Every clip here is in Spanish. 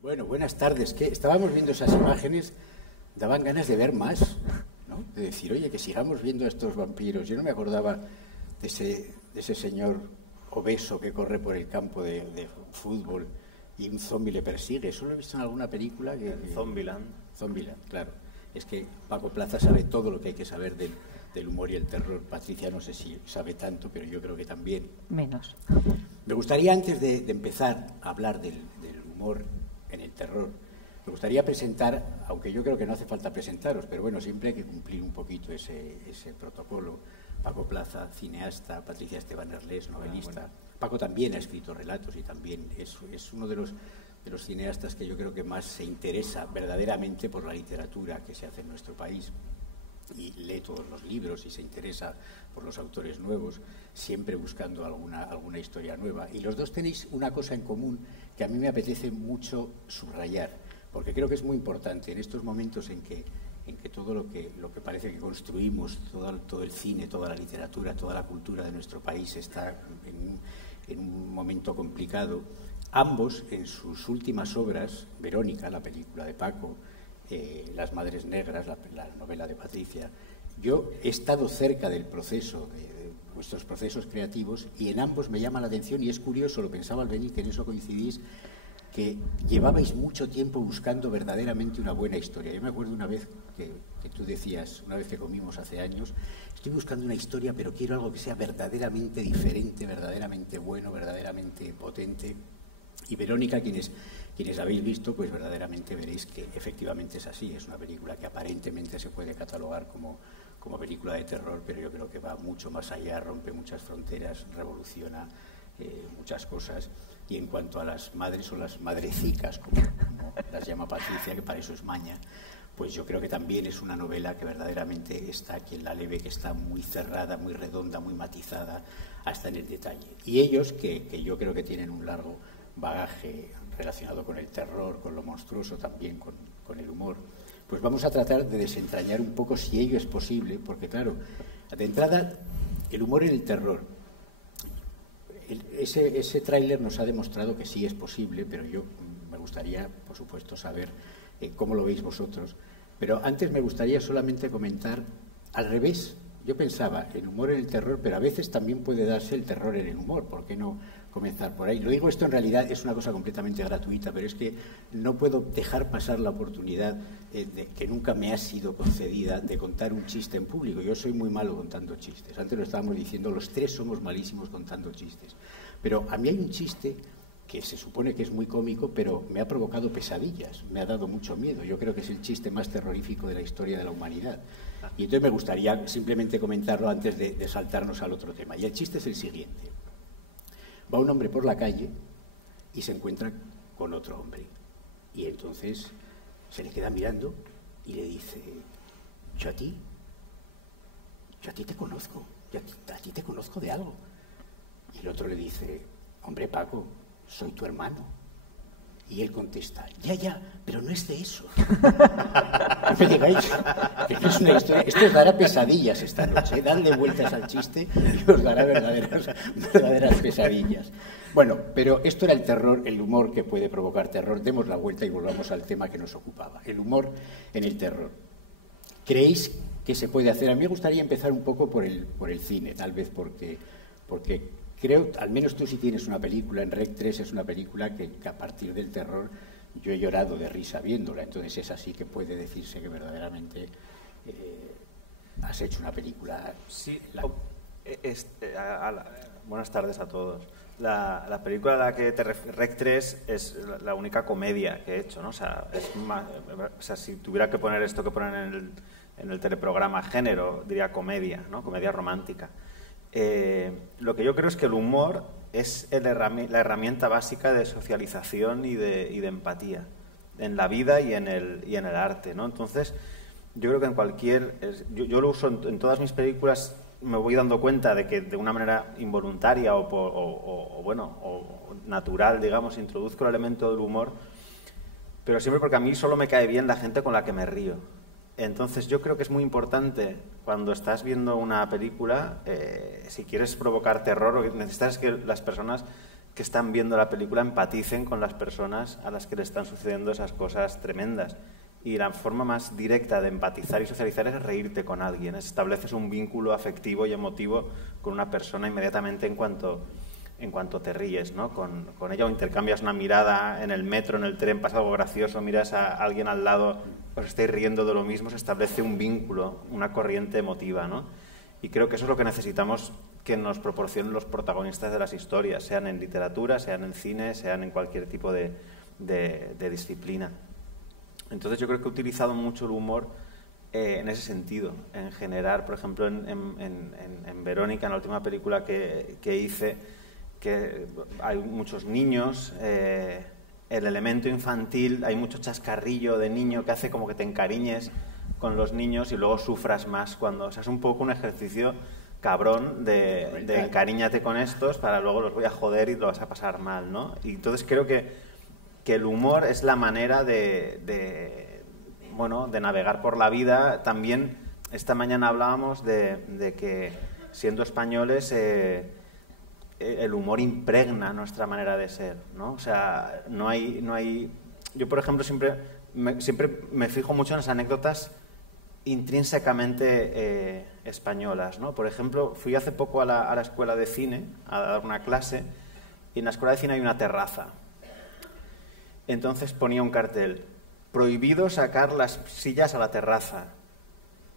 Bueno, buenas tardes. ¿Qué? Estábamos viendo esas imágenes, daban ganas de ver más, ¿no? De decir, oye, que sigamos viendo a estos vampiros. Yo no me acordaba de ese señor obeso que corre por el campo de fútbol y un zombi le persigue. Eso lo he visto en alguna película. Zombieland. Zombieland, claro. Es que Paco Plaza sabe todo lo que hay que saber del humor y el terror. Patricia no sé si sabe tanto, pero yo creo que también. Menos. Me gustaría, antes de empezar a hablar del humor en el terror, me gustaría presentar, aunque yo creo que no hace falta presentaros, pero bueno, siempre hay que cumplir un poquito ese protocolo. Paco Plaza, cineasta; Patricia Esteban Erlés, novelista. Bueno. Paco también ha escrito relatos y también es uno de los cineastas que yo creo que más se interesa verdaderamente por la literatura que se hace en nuestro país. Y lee todos los libros y se interesa por los autores nuevos, siempre buscando alguna historia nueva. Y los dos tenéis una cosa en común que a mí me apetece mucho subrayar, porque creo que es muy importante en estos momentos en que todo lo que parece que construimos, todo el cine, toda la literatura, toda la cultura de nuestro país está en un momento complicado. Ambos, en sus últimas obras, Verónica, la película de Paco, Las Madres Negras, la novela de Patricia, yo he estado cerca del proceso, de vuestros procesos creativos, y en ambos me llama la atención, y es curioso, lo pensaba al venir, que en eso coincidís, que llevabais mucho tiempo buscando verdaderamente una buena historia. Yo me acuerdo una vez que tú decías, una vez que comimos hace años, estoy buscando una historia, pero quiero algo que sea verdaderamente diferente, verdaderamente bueno, verdaderamente potente. Y Verónica, quienes habéis visto, pues verdaderamente veréis que efectivamente es así. Es una película que aparentemente se puede catalogar como película de terror, pero yo creo que va mucho más allá, rompe muchas fronteras, revoluciona muchas cosas. Y en cuanto a las madres o las madrecicas, como las llama Patricia, que para eso es maña, pues yo creo que también es una novela que verdaderamente está, quien la lee, que está muy cerrada, muy redonda, muy matizada, hasta en el detalle. Y ellos, que yo creo que tienen un largo bagaje relacionado con el terror, con lo monstruoso, también con el humor, pues vamos a tratar de desentrañar un poco si ello es posible, porque claro, de entrada, el humor en el terror, ese tráiler nos ha demostrado que sí es posible, pero yo me gustaría, por supuesto, saber cómo lo veis vosotros. Pero antes me gustaría solamente comentar al revés. Yo pensaba, el humor en el terror, pero a veces también puede darse el terror en el humor. ¿Por qué no comenzar por ahí? Lo digo, esto en realidad es una cosa completamente gratuita, pero es que no puedo dejar pasar la oportunidad que nunca me ha sido concedida de contar un chiste en público. Yo soy muy malo contando chistes. Antes lo estábamos diciendo, los tres somos malísimos contando chistes. Pero a mí hay un chiste que se supone que es muy cómico, pero me ha provocado pesadillas, me ha dado mucho miedo. Yo creo que es el chiste más terrorífico de la historia de la humanidad. Y entonces me gustaría simplemente comentarlo antes de saltarnos al otro tema. Y el chiste es el siguiente. Va un hombre por la calle y se encuentra con otro hombre. Y entonces se le queda mirando y le dice, yo a ti te conozco, a ti te conozco de algo. Y el otro le dice, hombre Paco, soy tu hermano. Y él contesta, ya, pero no es de eso. No me digáis que no es una historia. Esto os dará pesadillas esta noche. Dadle vueltas al chiste y os dará verdaderas pesadillas. Bueno, pero esto era el terror, el humor que puede provocar terror. Demos la vuelta y volvamos al tema que nos ocupaba. El humor en el terror. ¿Creéis que se puede hacer? A mí me gustaría empezar un poco por el cine, tal vez porque creo, al menos tú sí tienes una película, en Rec 3 es una película que a partir del terror yo he llorado de risa viéndola, entonces es así que puede decirse que verdaderamente has hecho una película. Sí, buenas tardes a todos. La película a la que te refieres, Rec 3, es la única comedia que he hecho, ¿no? O sea, si tuviera que poner esto que ponen en el teleprograma género, diría comedia, ¿no? Comedia romántica. Lo que yo creo es que el humor es la herramienta básica de socialización y de empatía en la vida y en el arte, ¿no? Entonces, yo creo que yo lo uso en todas mis películas. Me voy dando cuenta de que de una manera involuntaria o natural, digamos, introduzco el elemento del humor, pero siempre porque a mí solo me cae bien la gente con la que me río. Entonces yo creo que es muy importante cuando estás viendo una película, si quieres provocar terror, lo que necesitas es que las personas que están viendo la película empaticen con las personas a las que le están sucediendo esas cosas tremendas. Y la forma más directa de empatizar y socializar es reírte con alguien. Estableces un vínculo afectivo y emotivo con una persona inmediatamente en cuanto te ríes, ¿no? Con ella, o intercambias una mirada en el metro, en el tren, pasa algo gracioso, miras a alguien al lado, os estáis riendo de lo mismo, se establece un vínculo, una corriente emotiva, ¿no? Y creo que eso es lo que necesitamos que nos proporcionen los protagonistas de las historias, sean en literatura, sean en cine, sean en cualquier tipo de disciplina. Entonces yo creo que he utilizado mucho el humor en ese sentido, en generar, por ejemplo, en Verónica, en la última película que hice, que hay muchos niños, el elemento infantil, hay mucho chascarrillo de niño que hace como que te encariñes con los niños y luego sufras más cuando... O sea, es un poco un ejercicio cabrón de encariñate con estos para luego los voy a joder y lo vas a pasar mal, ¿no? Y entonces creo que el humor es la manera de navegar por la vida. También esta mañana hablábamos de que siendo españoles el humor impregna nuestra manera de ser, ¿no? O sea, no hay... Yo, por ejemplo, siempre me fijo mucho en las anécdotas intrínsecamente españolas, ¿no? Por ejemplo, fui hace poco a la escuela de cine a dar una clase y en la escuela de cine hay una terraza. Entonces ponía un cartel, prohibido sacar las sillas a la terraza.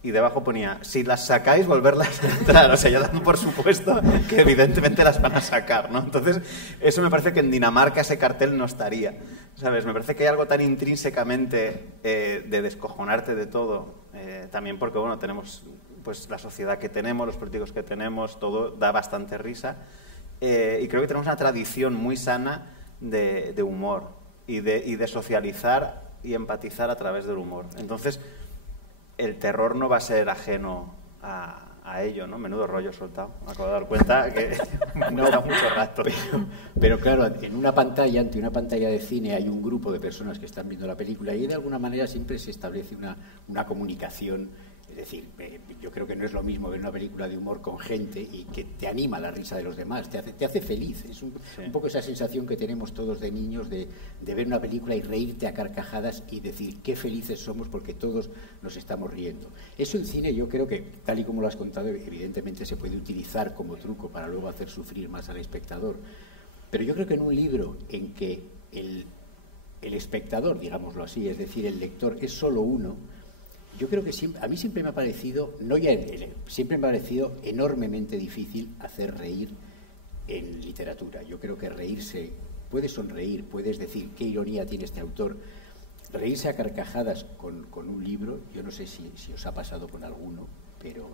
Y debajo ponía, si las sacáis, volverlas a entrar. O sea, ya dando por supuesto que evidentemente las van a sacar, ¿no? Entonces, eso me parece que en Dinamarca ese cartel no estaría, ¿sabes? Me parece que hay algo tan intrínsecamente de descojonarte de todo. También porque, bueno, tenemos pues la sociedad que tenemos, los políticos que tenemos, todo da bastante risa. Y creo que tenemos una tradición muy sana de humor. Y de socializar y empatizar a través del humor. Entonces, el terror no va a ser ajeno a ello, ¿no? Menudo rollo soltado. Me acabo de dar cuenta que no da mucho rato. Pero claro, ante una pantalla de cine hay un grupo de personas que están viendo la película y de alguna manera siempre se establece una comunicación. Es decir, yo creo que no es lo mismo ver una película de humor con gente y que te anima la risa de los demás, te hace feliz. Es un poco esa sensación que tenemos todos de niños de ver una película y reírte a carcajadas y decir qué felices somos porque todos nos estamos riendo. Eso en cine yo creo que, tal y como lo has contado, evidentemente se puede utilizar como truco para luego hacer sufrir más al espectador. Pero yo creo que en un libro en que el espectador, digámoslo así, es decir, el lector es solo uno, yo creo que a mí siempre me ha parecido, siempre me ha parecido enormemente difícil hacer reír en literatura. Yo creo que reírse, puedes sonreír, puedes decir qué ironía tiene este autor. Reírse a carcajadas con un libro, yo no sé si os ha pasado con alguno, pero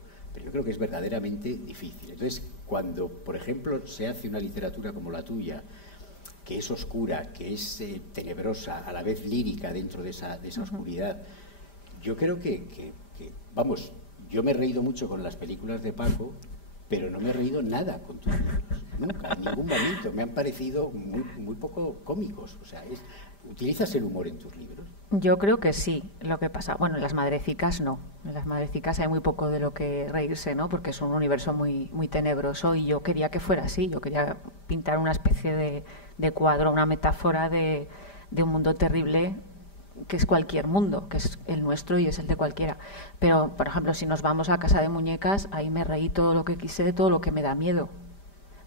yo creo que es verdaderamente difícil. Entonces, cuando, por ejemplo, se hace una literatura como la tuya, que es oscura, que es tenebrosa, a la vez lírica dentro de esa oscuridad, yo creo que, vamos, yo me he reído mucho con las películas de Paco, pero no me he reído nada con tus libros, nunca, en ningún momento. Me han parecido muy poco cómicos. O sea, ¿utilizas el humor en tus libros? Yo creo que sí. Lo que pasa, bueno, en Las Madrecicas no. En Las Madrecicas hay muy poco de lo que reírse, ¿no? Porque es un universo muy tenebroso y yo quería que fuera así. Yo quería pintar una especie de cuadro, una metáfora de un mundo terrible que es cualquier mundo, que es el nuestro y es el de cualquiera. Pero, por ejemplo, si nos vamos a Casa de Muñecas, ahí me reí todo lo que quise de todo lo que me da miedo.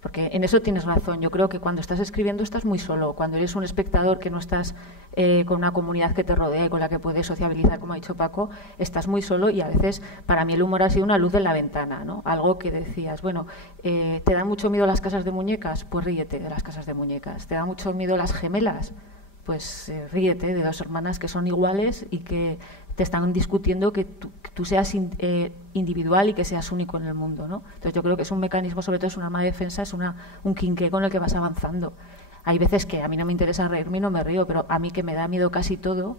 Porque en eso tienes razón. Yo creo que cuando estás escribiendo estás muy solo. Cuando eres un espectador que no estás con una comunidad que te rodea y con la que puedes sociabilizar, como ha dicho Paco, estás muy solo y a veces para mí el humor ha sido una luz en la ventana, ¿no? Algo que decías, bueno, ¿te dan mucho miedo las casas de muñecas? Pues ríete de las casas de muñecas. ¿Te da mucho miedo las gemelas? Pues ríete de dos hermanas que son iguales y que te están discutiendo que tú seas individual y que seas único en el mundo, ¿no? Entonces yo creo que es un mecanismo, sobre todo es un arma de defensa, es un quinqué con el que vas avanzando. Hay veces que a mí no me interesa reírme y no me río, pero a mí que me da miedo casi todo,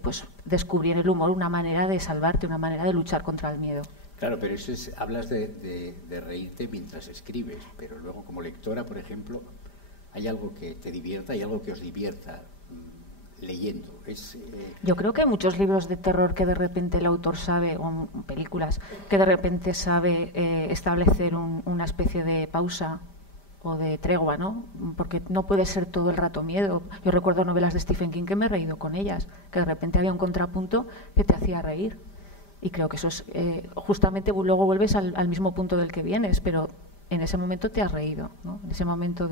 pues descubrir el humor, una manera de salvarte, una manera de luchar contra el miedo. Claro, pero eso hablas de reírte mientras escribes, pero luego como lectora, por ejemplo, ¿hay algo que te divierta? ¿Hay algo que os divierta leyendo? Yo creo que hay muchos libros de terror que de repente el autor sabe, o películas, que de repente sabe establecer una especie de pausa o de tregua, ¿no? Porque no puede ser todo el rato miedo. Yo recuerdo novelas de Stephen King que me he reído con ellas, que de repente había un contrapunto que te hacía reír. Y creo que eso es, justamente luego vuelves al mismo punto del que vienes, pero en ese momento te has reído, ¿no? En ese momento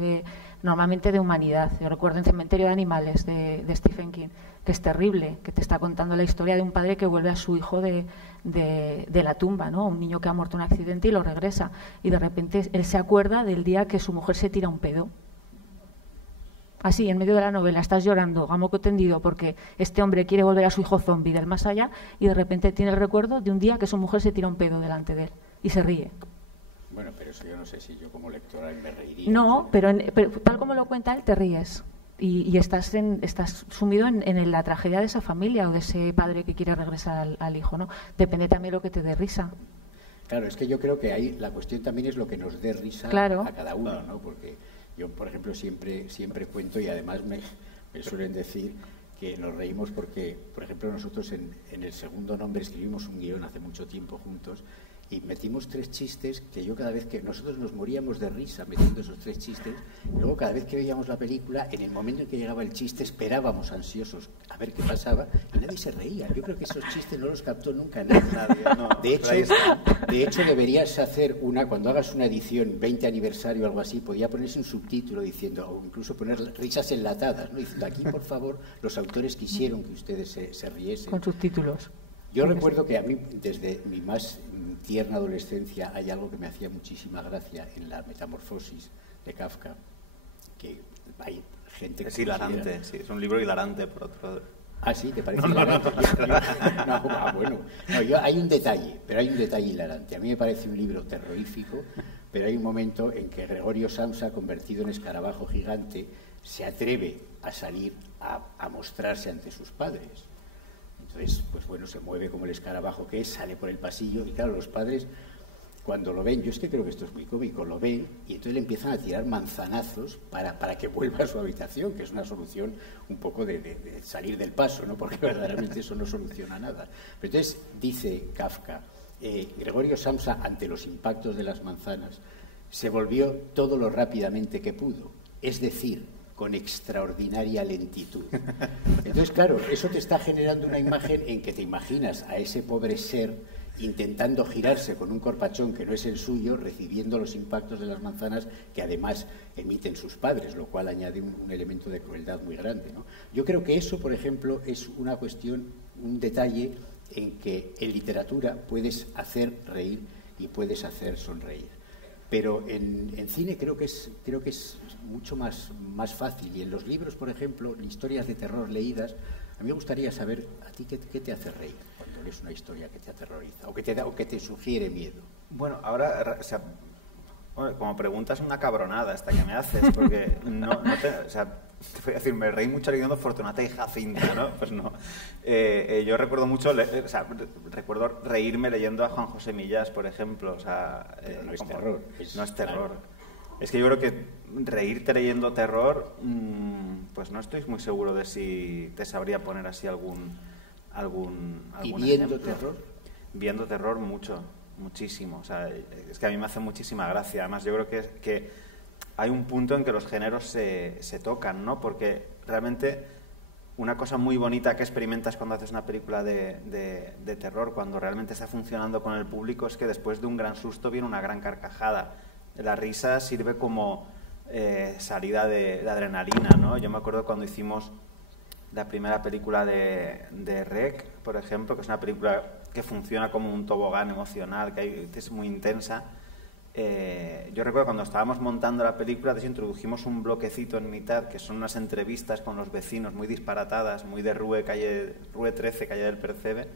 normalmente de humanidad. Yo recuerdo en Cementerio de Animales de Stephen King, que es terrible, que te está contando la historia de un padre que vuelve a su hijo de la tumba, ¿no? Un niño que ha muerto en un accidente y lo regresa. Y de repente él se acuerda del día que su mujer se tira un pedo. Así, en medio de la novela, estás llorando, a moco tendido, porque este hombre quiere volver a su hijo zombie del más allá y de repente tiene el recuerdo de un día que su mujer se tira un pedo delante de él y se ríe. Bueno, pero eso yo no sé si yo como lectora me reiría. No, pero tal como lo cuenta él, te ríes. Y estás sumido en la tragedia de esa familia o de ese padre que quiere regresar al hijo, ¿no? Depende también de lo que te dé risa. Claro, es que yo creo que ahí la cuestión también es lo que nos dé risa a cada uno, ¿no? Porque yo, por ejemplo, siempre cuento, y además me suelen decir que nos reímos porque, por ejemplo, nosotros en el segundo nombre escribimos un guión hace mucho tiempo juntos y metimos 3 chistes que yo cada vez que nosotros nos moríamos de risa metiendo esos 3 chistes, y luego cada vez que veíamos la película, en el momento en que llegaba el chiste esperábamos ansiosos a ver qué pasaba y nadie se reía. Yo creo que esos chistes no los captó nunca nadie. No. De hecho deberías hacer cuando hagas una edición 20 aniversario o algo así, podía ponerse un subtítulo diciendo, o incluso poner risas enlatadas, ¿no? Diciendo, aquí por favor los autores quisieron que ustedes se riesen. Con subtítulos. Yo recuerdo que a mí, desde mi más tierna adolescencia, hay algo que me hacía muchísima gracia en la Metamorfosis de Kafka, que hay gente que es hilarante, sí, es un libro hilarante, por otro. Ah, sí, ¿te parece hilarante? Bueno. Hay un detalle, pero hay un detalle hilarante. A mí me parece un libro terrorífico, pero hay un momento en que Gregorio Samsa, convertido en escarabajo gigante, se atreve a salir a mostrarse ante sus padres. Entonces, pues bueno, se mueve como el escarabajo que es, sale por el pasillo y claro, los padres cuando lo ven, yo es que creo que esto es muy cómico, lo ven y entonces le empiezan a tirar manzanazos para que vuelva a su habitación, que es una solución un poco de salir del paso, ¿no? Porque verdaderamente eso no soluciona nada. Pero entonces dice Kafka, Gregorio Samsa, ante los impactos de las manzanas, se volvió todo lo rápidamente que pudo, es decir, con extraordinaria lentitud. Entonces, claro, eso te está generando una imagen en que te imaginas a ese pobre ser intentando girarse con un corpachón que no es el suyo, recibiendo los impactos de las manzanas que además emiten sus padres, lo cual añade un elemento de crueldad muy grande, ¿no? Yo creo que eso, por ejemplo, es una cuestión, un detalle en que en literatura puedes hacer reír y puedes hacer sonreír. Pero en cine creo que es mucho más fácil. Y en los libros, por ejemplo, historias de terror leídas, a mí me gustaría saber a ti qué te hace reír cuando lees una historia que te aterroriza o que te sugiere miedo. Bueno, ahora, o sea, como preguntas una cabronada esta que me haces, porque te voy a decir, me reí mucho leyendo Fortunata y Jacinta, ¿no? Pues no. Yo recuerdo mucho, recuerdo reírme leyendo a Juan José Millás, por ejemplo. O sea, pero no es terror. No es terror. Claro. Es que yo creo que reírte leyendo terror, pues no estoy muy seguro de si te sabría poner así algún ¿Y viendo ejemplo. Terror? Viendo terror muchísimo. O sea, es que a mí me hace muchísima gracia. Además, yo creo que hay un punto en que los géneros se tocan, ¿no? Porque realmente una cosa muy bonita que experimentas cuando haces una película de terror, cuando realmente está funcionando con el público, es que después de un gran susto viene una gran carcajada. La risa sirve como salida de adrenalina, ¿no? Yo me acuerdo cuando hicimos la primera película de Rec, por ejemplo, que es una película que funciona como un tobogán emocional, que es muy intensa. Yo recuerdo cuando estábamos montando la película, introdujimos un bloquecito en mitad, que son unas entrevistas con los vecinos muy disparatadas, muy de Rue 13, calle del Percebe,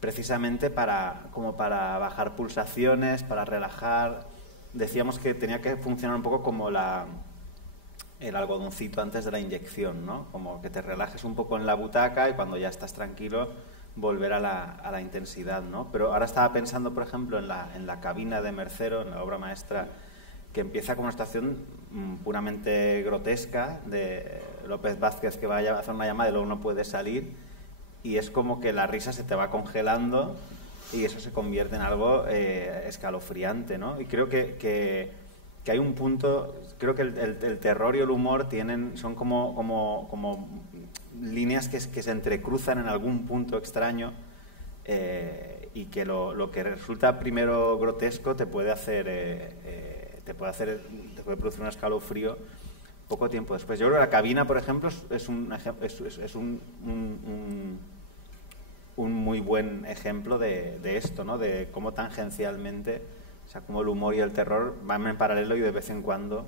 precisamente para bajar pulsaciones, para relajar. Decíamos que tenía que funcionar un poco como el algodoncito antes de la inyección, ¿no? Como que te relajes un poco en la butaca y cuando ya estás tranquilo volver a la intensidad, ¿no? Pero ahora estaba pensando, por ejemplo, en la cabina de Mercero, en la obra maestra, que empieza con una situación puramente grotesca de López Vázquez que va a hacer una llamada y luego no puede salir, y es como que la risa se te va congelando y eso se convierte en algo escalofriante, ¿no? Y creo que hay un punto, creo que el terror y el humor son como líneas que se entrecruzan en algún punto extraño, y que lo que resulta primero grotesco te puede producir un escalofrío poco tiempo después. Yo creo que La cabina, por ejemplo, es un muy buen ejemplo de esto, ¿no? De cómo tangencialmente, o sea, cómo el humor y el terror van en paralelo y de vez en cuando.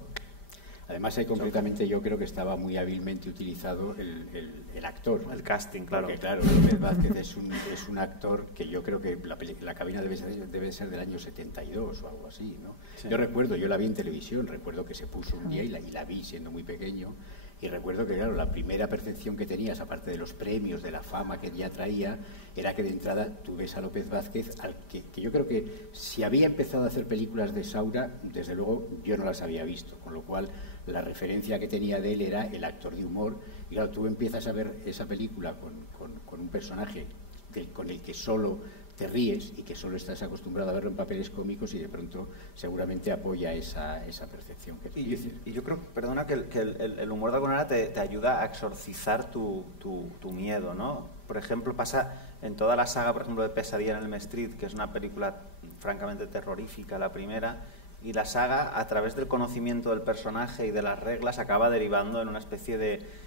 Además, ahí concretamente yo creo que estaba muy hábilmente utilizado el actor. El casting, claro. Porque, claro, López Vázquez es un actor que yo creo que la cabina debe ser del año 72 o algo así, ¿no? Sí. Yo la vi en televisión, recuerdo que se puso un día y la vi siendo muy pequeño, y recuerdo que, claro, la primera percepción que tenías, aparte de los premios, de la fama que ya traía, era que de entrada tú ves a López Vázquez, al que yo creo que si había empezado a hacer películas de Saura, desde luego yo no las había visto, con lo cual la referencia que tenía de él era el actor de humor. Y claro, tú empiezas a ver esa película con un personaje con el que solo te ríes y que solo estás acostumbrado a verlo en papeles cómicos, y de pronto seguramente apoya esa percepción que tú dices. Y yo creo, perdona, que el humor de alguna manera te ayuda a exorcizar tu miedo, ¿no? Por ejemplo, pasa en toda la saga, por ejemplo, de Pesadilla en Elm Street, que es una película francamente terrorífica, la primera, y la saga, a través del conocimiento del personaje y de las reglas, acaba derivando en una especie de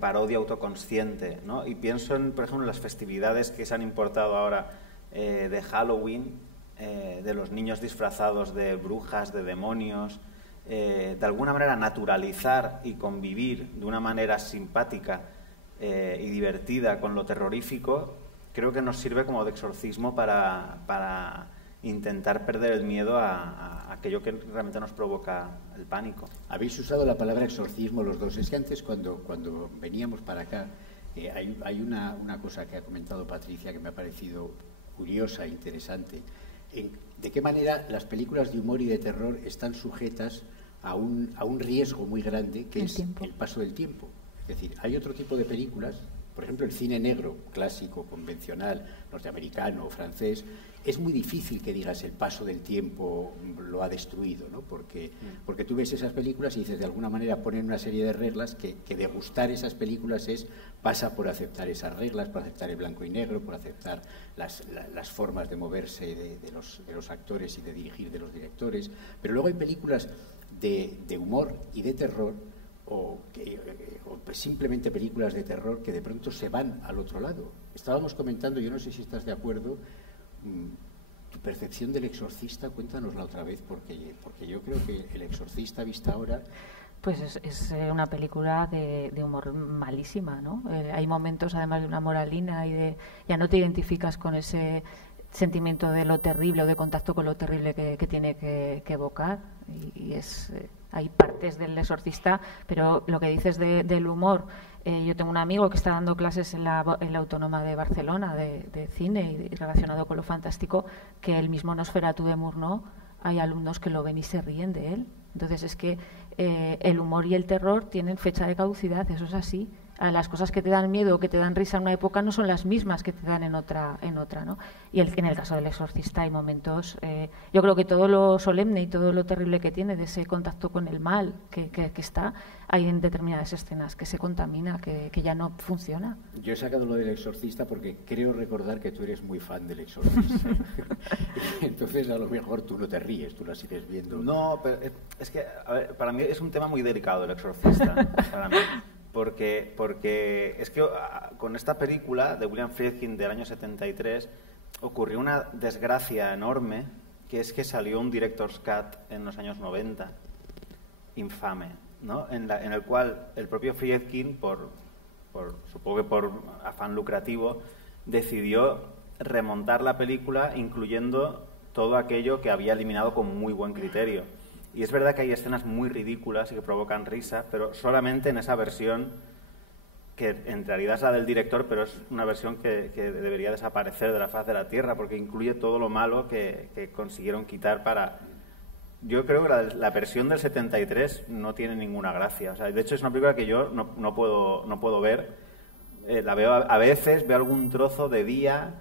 parodia autoconsciente, ¿no? Y pienso por ejemplo, en las festividades que se han importado ahora de Halloween, de los niños disfrazados de brujas, de demonios, de alguna manera naturalizar y convivir de una manera simpática y divertida con lo terrorífico. Creo que nos sirve como de exorcismo para intentar perder el miedo a aquello que realmente nos provoca el pánico. Habéis usado la palabra exorcismo los dos. Es que antes, cuando veníamos para acá, hay una cosa que ha comentado Patricia que me ha parecido curiosa e interesante. ¿De qué manera las películas de humor y de terror están sujetas a un riesgo muy grande, que es el paso del tiempo? Es decir, hay otro tipo de películas, por ejemplo, el cine negro clásico, convencional, norteamericano o francés, es muy difícil que digas el paso del tiempo lo ha destruido, ¿no? Porque tú ves esas películas y dices, de alguna manera ponen una serie de reglas que degustar esas películas pasa por aceptar esas reglas, por aceptar el blanco y negro, por aceptar las formas de moverse de los actores y de dirigir de los directores. Pero luego hay películas de humor y de terror, o simplemente películas de terror que de pronto se van al otro lado. Estábamos comentando, yo no sé si estás de acuerdo, tu percepción del Exorcista, cuéntanosla otra vez, porque yo creo que El Exorcista, vista ahora... Pues es una película de humor malísima, ¿no? Hay momentos, además, de una moralina y ya no te identificas con ese sentimiento de lo terrible o de contacto con lo terrible que tiene que evocar, y hay partes del Exorcista, pero lo que dices del humor, yo tengo un amigo que está dando clases en la Autónoma de Barcelona de cine y relacionado con lo fantástico, que el mismo Nosferatu de Murnau, hay alumnos que lo ven y se ríen de él. Entonces es que el humor y el terror tienen fecha de caducidad, eso es así. Las cosas que te dan miedo o que te dan risa en una época no son las mismas que te dan en otra, ¿no? Y en el caso del Exorcista hay momentos, yo creo que todo lo solemne y todo lo terrible que tiene de ese contacto con el mal que está, hay en determinadas escenas que se contamina, que ya no funciona. Yo he sacado lo del Exorcista porque creo recordar que tú eres muy fan del Exorcista. Entonces a lo mejor tú no te ríes, tú la sigues viendo. No, pero es que, a ver, para mí es un tema muy delicado el Exorcista, para mí. Porque es que con esta película de William Friedkin del año 73 ocurrió una desgracia enorme, que es que salió un director's cut en los años 90, infame, ¿no? En el cual el propio Friedkin, supongo que por afán lucrativo, decidió remontar la película incluyendo todo aquello que había eliminado con muy buen criterio. Y es verdad que hay escenas muy ridículas y que provocan risa, pero solamente en esa versión, que en realidad es la del director, pero es una versión que debería desaparecer de la faz de la tierra, porque incluye todo lo malo que consiguieron quitar para... Yo creo que la versión del 73 no tiene ninguna gracia. O sea, de hecho, es una película que yo no puedo ver. La veo a veces, veo algún trozo de día,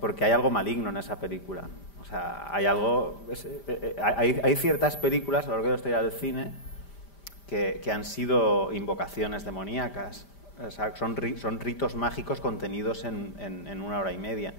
porque hay algo maligno en esa película. O sea, hay algo... hay ciertas películas a lo largo de la historia del cine que han sido invocaciones demoníacas. O sea, son ritos mágicos contenidos en 1 hora y media.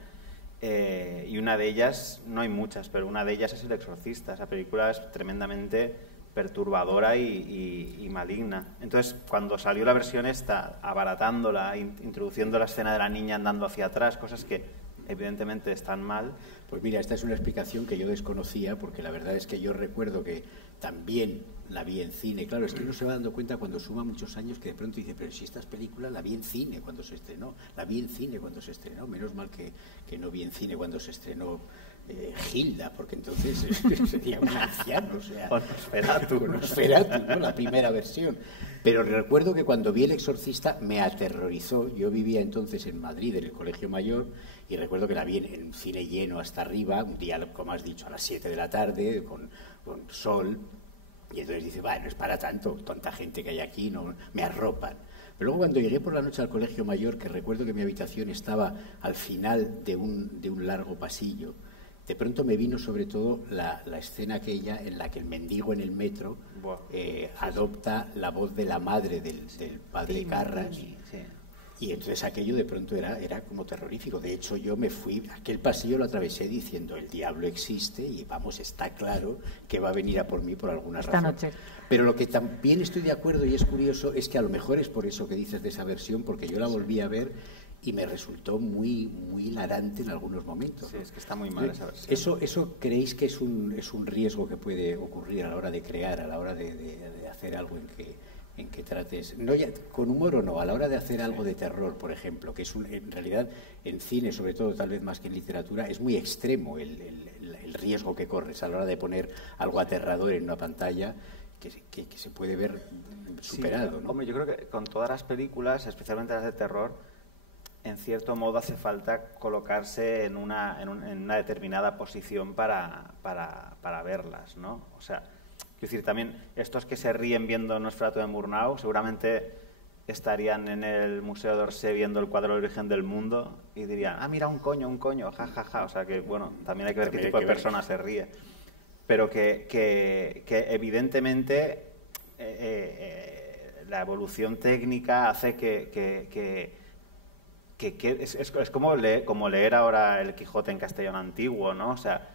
Y una de ellas, no hay muchas, pero una de ellas es El Exorcista. Esa película es tremendamente perturbadora y maligna. Entonces, cuando salió la versión esta, abaratándola, introduciendo la escena de la niña andando hacia atrás, cosas que evidentemente están mal. Pues mira, esta es una explicación que yo desconocía, porque la verdad es que yo recuerdo que también la vi en cine. Claro, es que uno se va dando cuenta cuando suma muchos años que de pronto dice, pero si esta película la vi en cine cuando se estrenó, la vi en cine cuando se estrenó, menos mal que no vi en cine cuando se estrenó Gilda, porque entonces sería un anciano, o sea, Nosferatu, ¿no? La primera versión. Pero recuerdo que cuando vi El Exorcista me aterrorizó. Yo vivía entonces en Madrid, en el Colegio Mayor, y recuerdo que la vi en un cine lleno hasta arriba, un día, como has dicho, a las 7 de la tarde, con sol, y entonces dice, no es para tanto, tanta gente que hay aquí, no me arropan. Pero luego cuando llegué por la noche al Colegio Mayor, que recuerdo que mi habitación estaba al final de un largo pasillo, de pronto me vino sobre todo la escena aquella en la que el mendigo en el metro adopta la voz de la madre del padre Carras. Y entonces aquello de pronto era como terrorífico. De hecho, yo me fui, aquel pasillo lo atravesé diciendo, el diablo existe y vamos, está claro que va a venir a por mí por alguna razón. Noche. Pero lo que también estoy de acuerdo y es curioso es que a lo mejor es por eso que dices de esa versión, porque yo la volví a ver y me resultó muy, muy hilarante en algunos momentos. Sí, es que está muy mal esa versión. ¿Eso creéis que es un riesgo que puede ocurrir a la hora de crear, a la hora de hacer algo en que trates, no ya, con humor o no, a la hora de hacer algo de terror, por ejemplo, que es en realidad en cine, sobre todo tal vez más que en literatura, es muy extremo el riesgo que corres a la hora de poner algo aterrador en una pantalla que se puede ver superado, ¿no? Hombre, yo creo que con todas las películas, especialmente las de terror, en cierto modo hace falta colocarse en una determinada posición para verlas, ¿no? O sea, quiero decir, también estos que se ríen viendo Nosferatu de Murnau seguramente estarían en el Museo d'Orsay viendo el cuadro del origen del mundo y dirían, mira, un coño, ja, ja, ja. O sea que, bueno, también hay que ver qué tipo de persona se ríe. Pero que evidentemente la evolución técnica hace que es como leer ahora el Quijote en castellano antiguo, ¿no? O sea,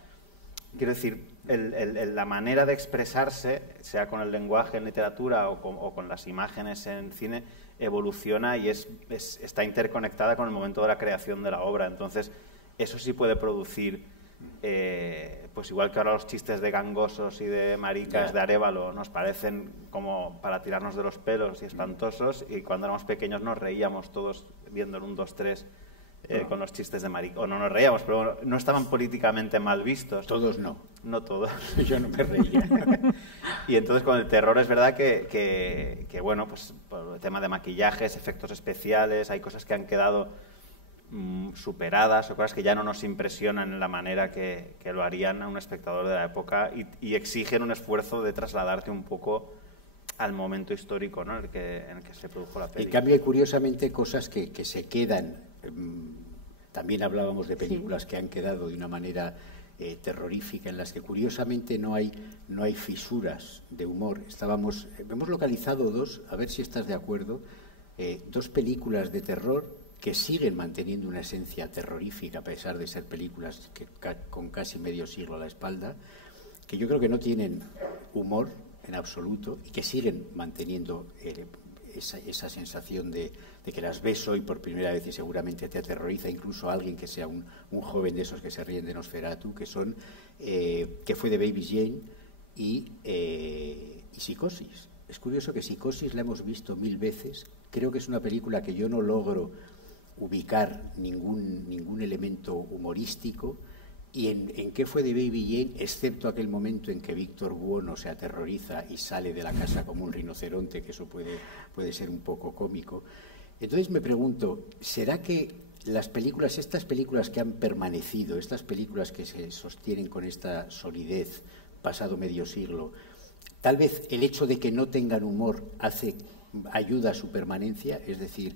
quiero decir, la manera de expresarse, sea con el lenguaje en literatura o con las imágenes en cine, evoluciona y está interconectada con el momento de la creación de la obra. Entonces, eso sí puede producir, pues igual que ahora los chistes de gangosos y de maricas de Arévalo nos parecen como para tirarnos de los pelos y espantosos, y cuando éramos pequeños nos reíamos todos viendo el 1, 2, 3 con los chistes de marica. O no nos reíamos, pero no estaban políticamente mal vistos. Todos no. No todos. Yo no me reía. Y entonces con el terror es verdad que bueno, pues por el tema de maquillajes, efectos especiales, hay cosas que han quedado superadas o cosas que ya no nos impresionan en la manera que lo harían a un espectador de la época y exigen un esfuerzo de trasladarte un poco al momento histórico, ¿no? en el que se produjo la película. En cambio, hay curiosamente cosas que se quedan. También hablábamos de películas que han quedado de una manera terrorífica, en las que curiosamente no hay fisuras de humor. Hemos localizado dos, a ver si estás de acuerdo, dos películas de terror que siguen manteniendo una esencia terrorífica a pesar de ser películas con casi medio siglo a la espalda, que yo creo que no tienen humor en absoluto y que siguen manteniendo esa sensación de que las ves hoy por primera vez y seguramente te aterroriza incluso a alguien que sea un joven de esos que se ríen de Nosferatu, que son que fue de Baby Jane y Psicosis. Es curioso que Psicosis la hemos visto 1000 veces. Creo que es una película que yo no logro ubicar ningún elemento humorístico. ¿Y en qué fue de Baby Jane? Excepto aquel momento en que Víctor Buono se aterroriza y sale de la casa como un rinoceronte, que eso puede ser un poco cómico. Entonces me pregunto, ¿será que estas películas que han permanecido, estas películas que se sostienen con esta solidez pasado medio siglo, tal vez el hecho de que no tengan humor ayuda a su permanencia? Es decir,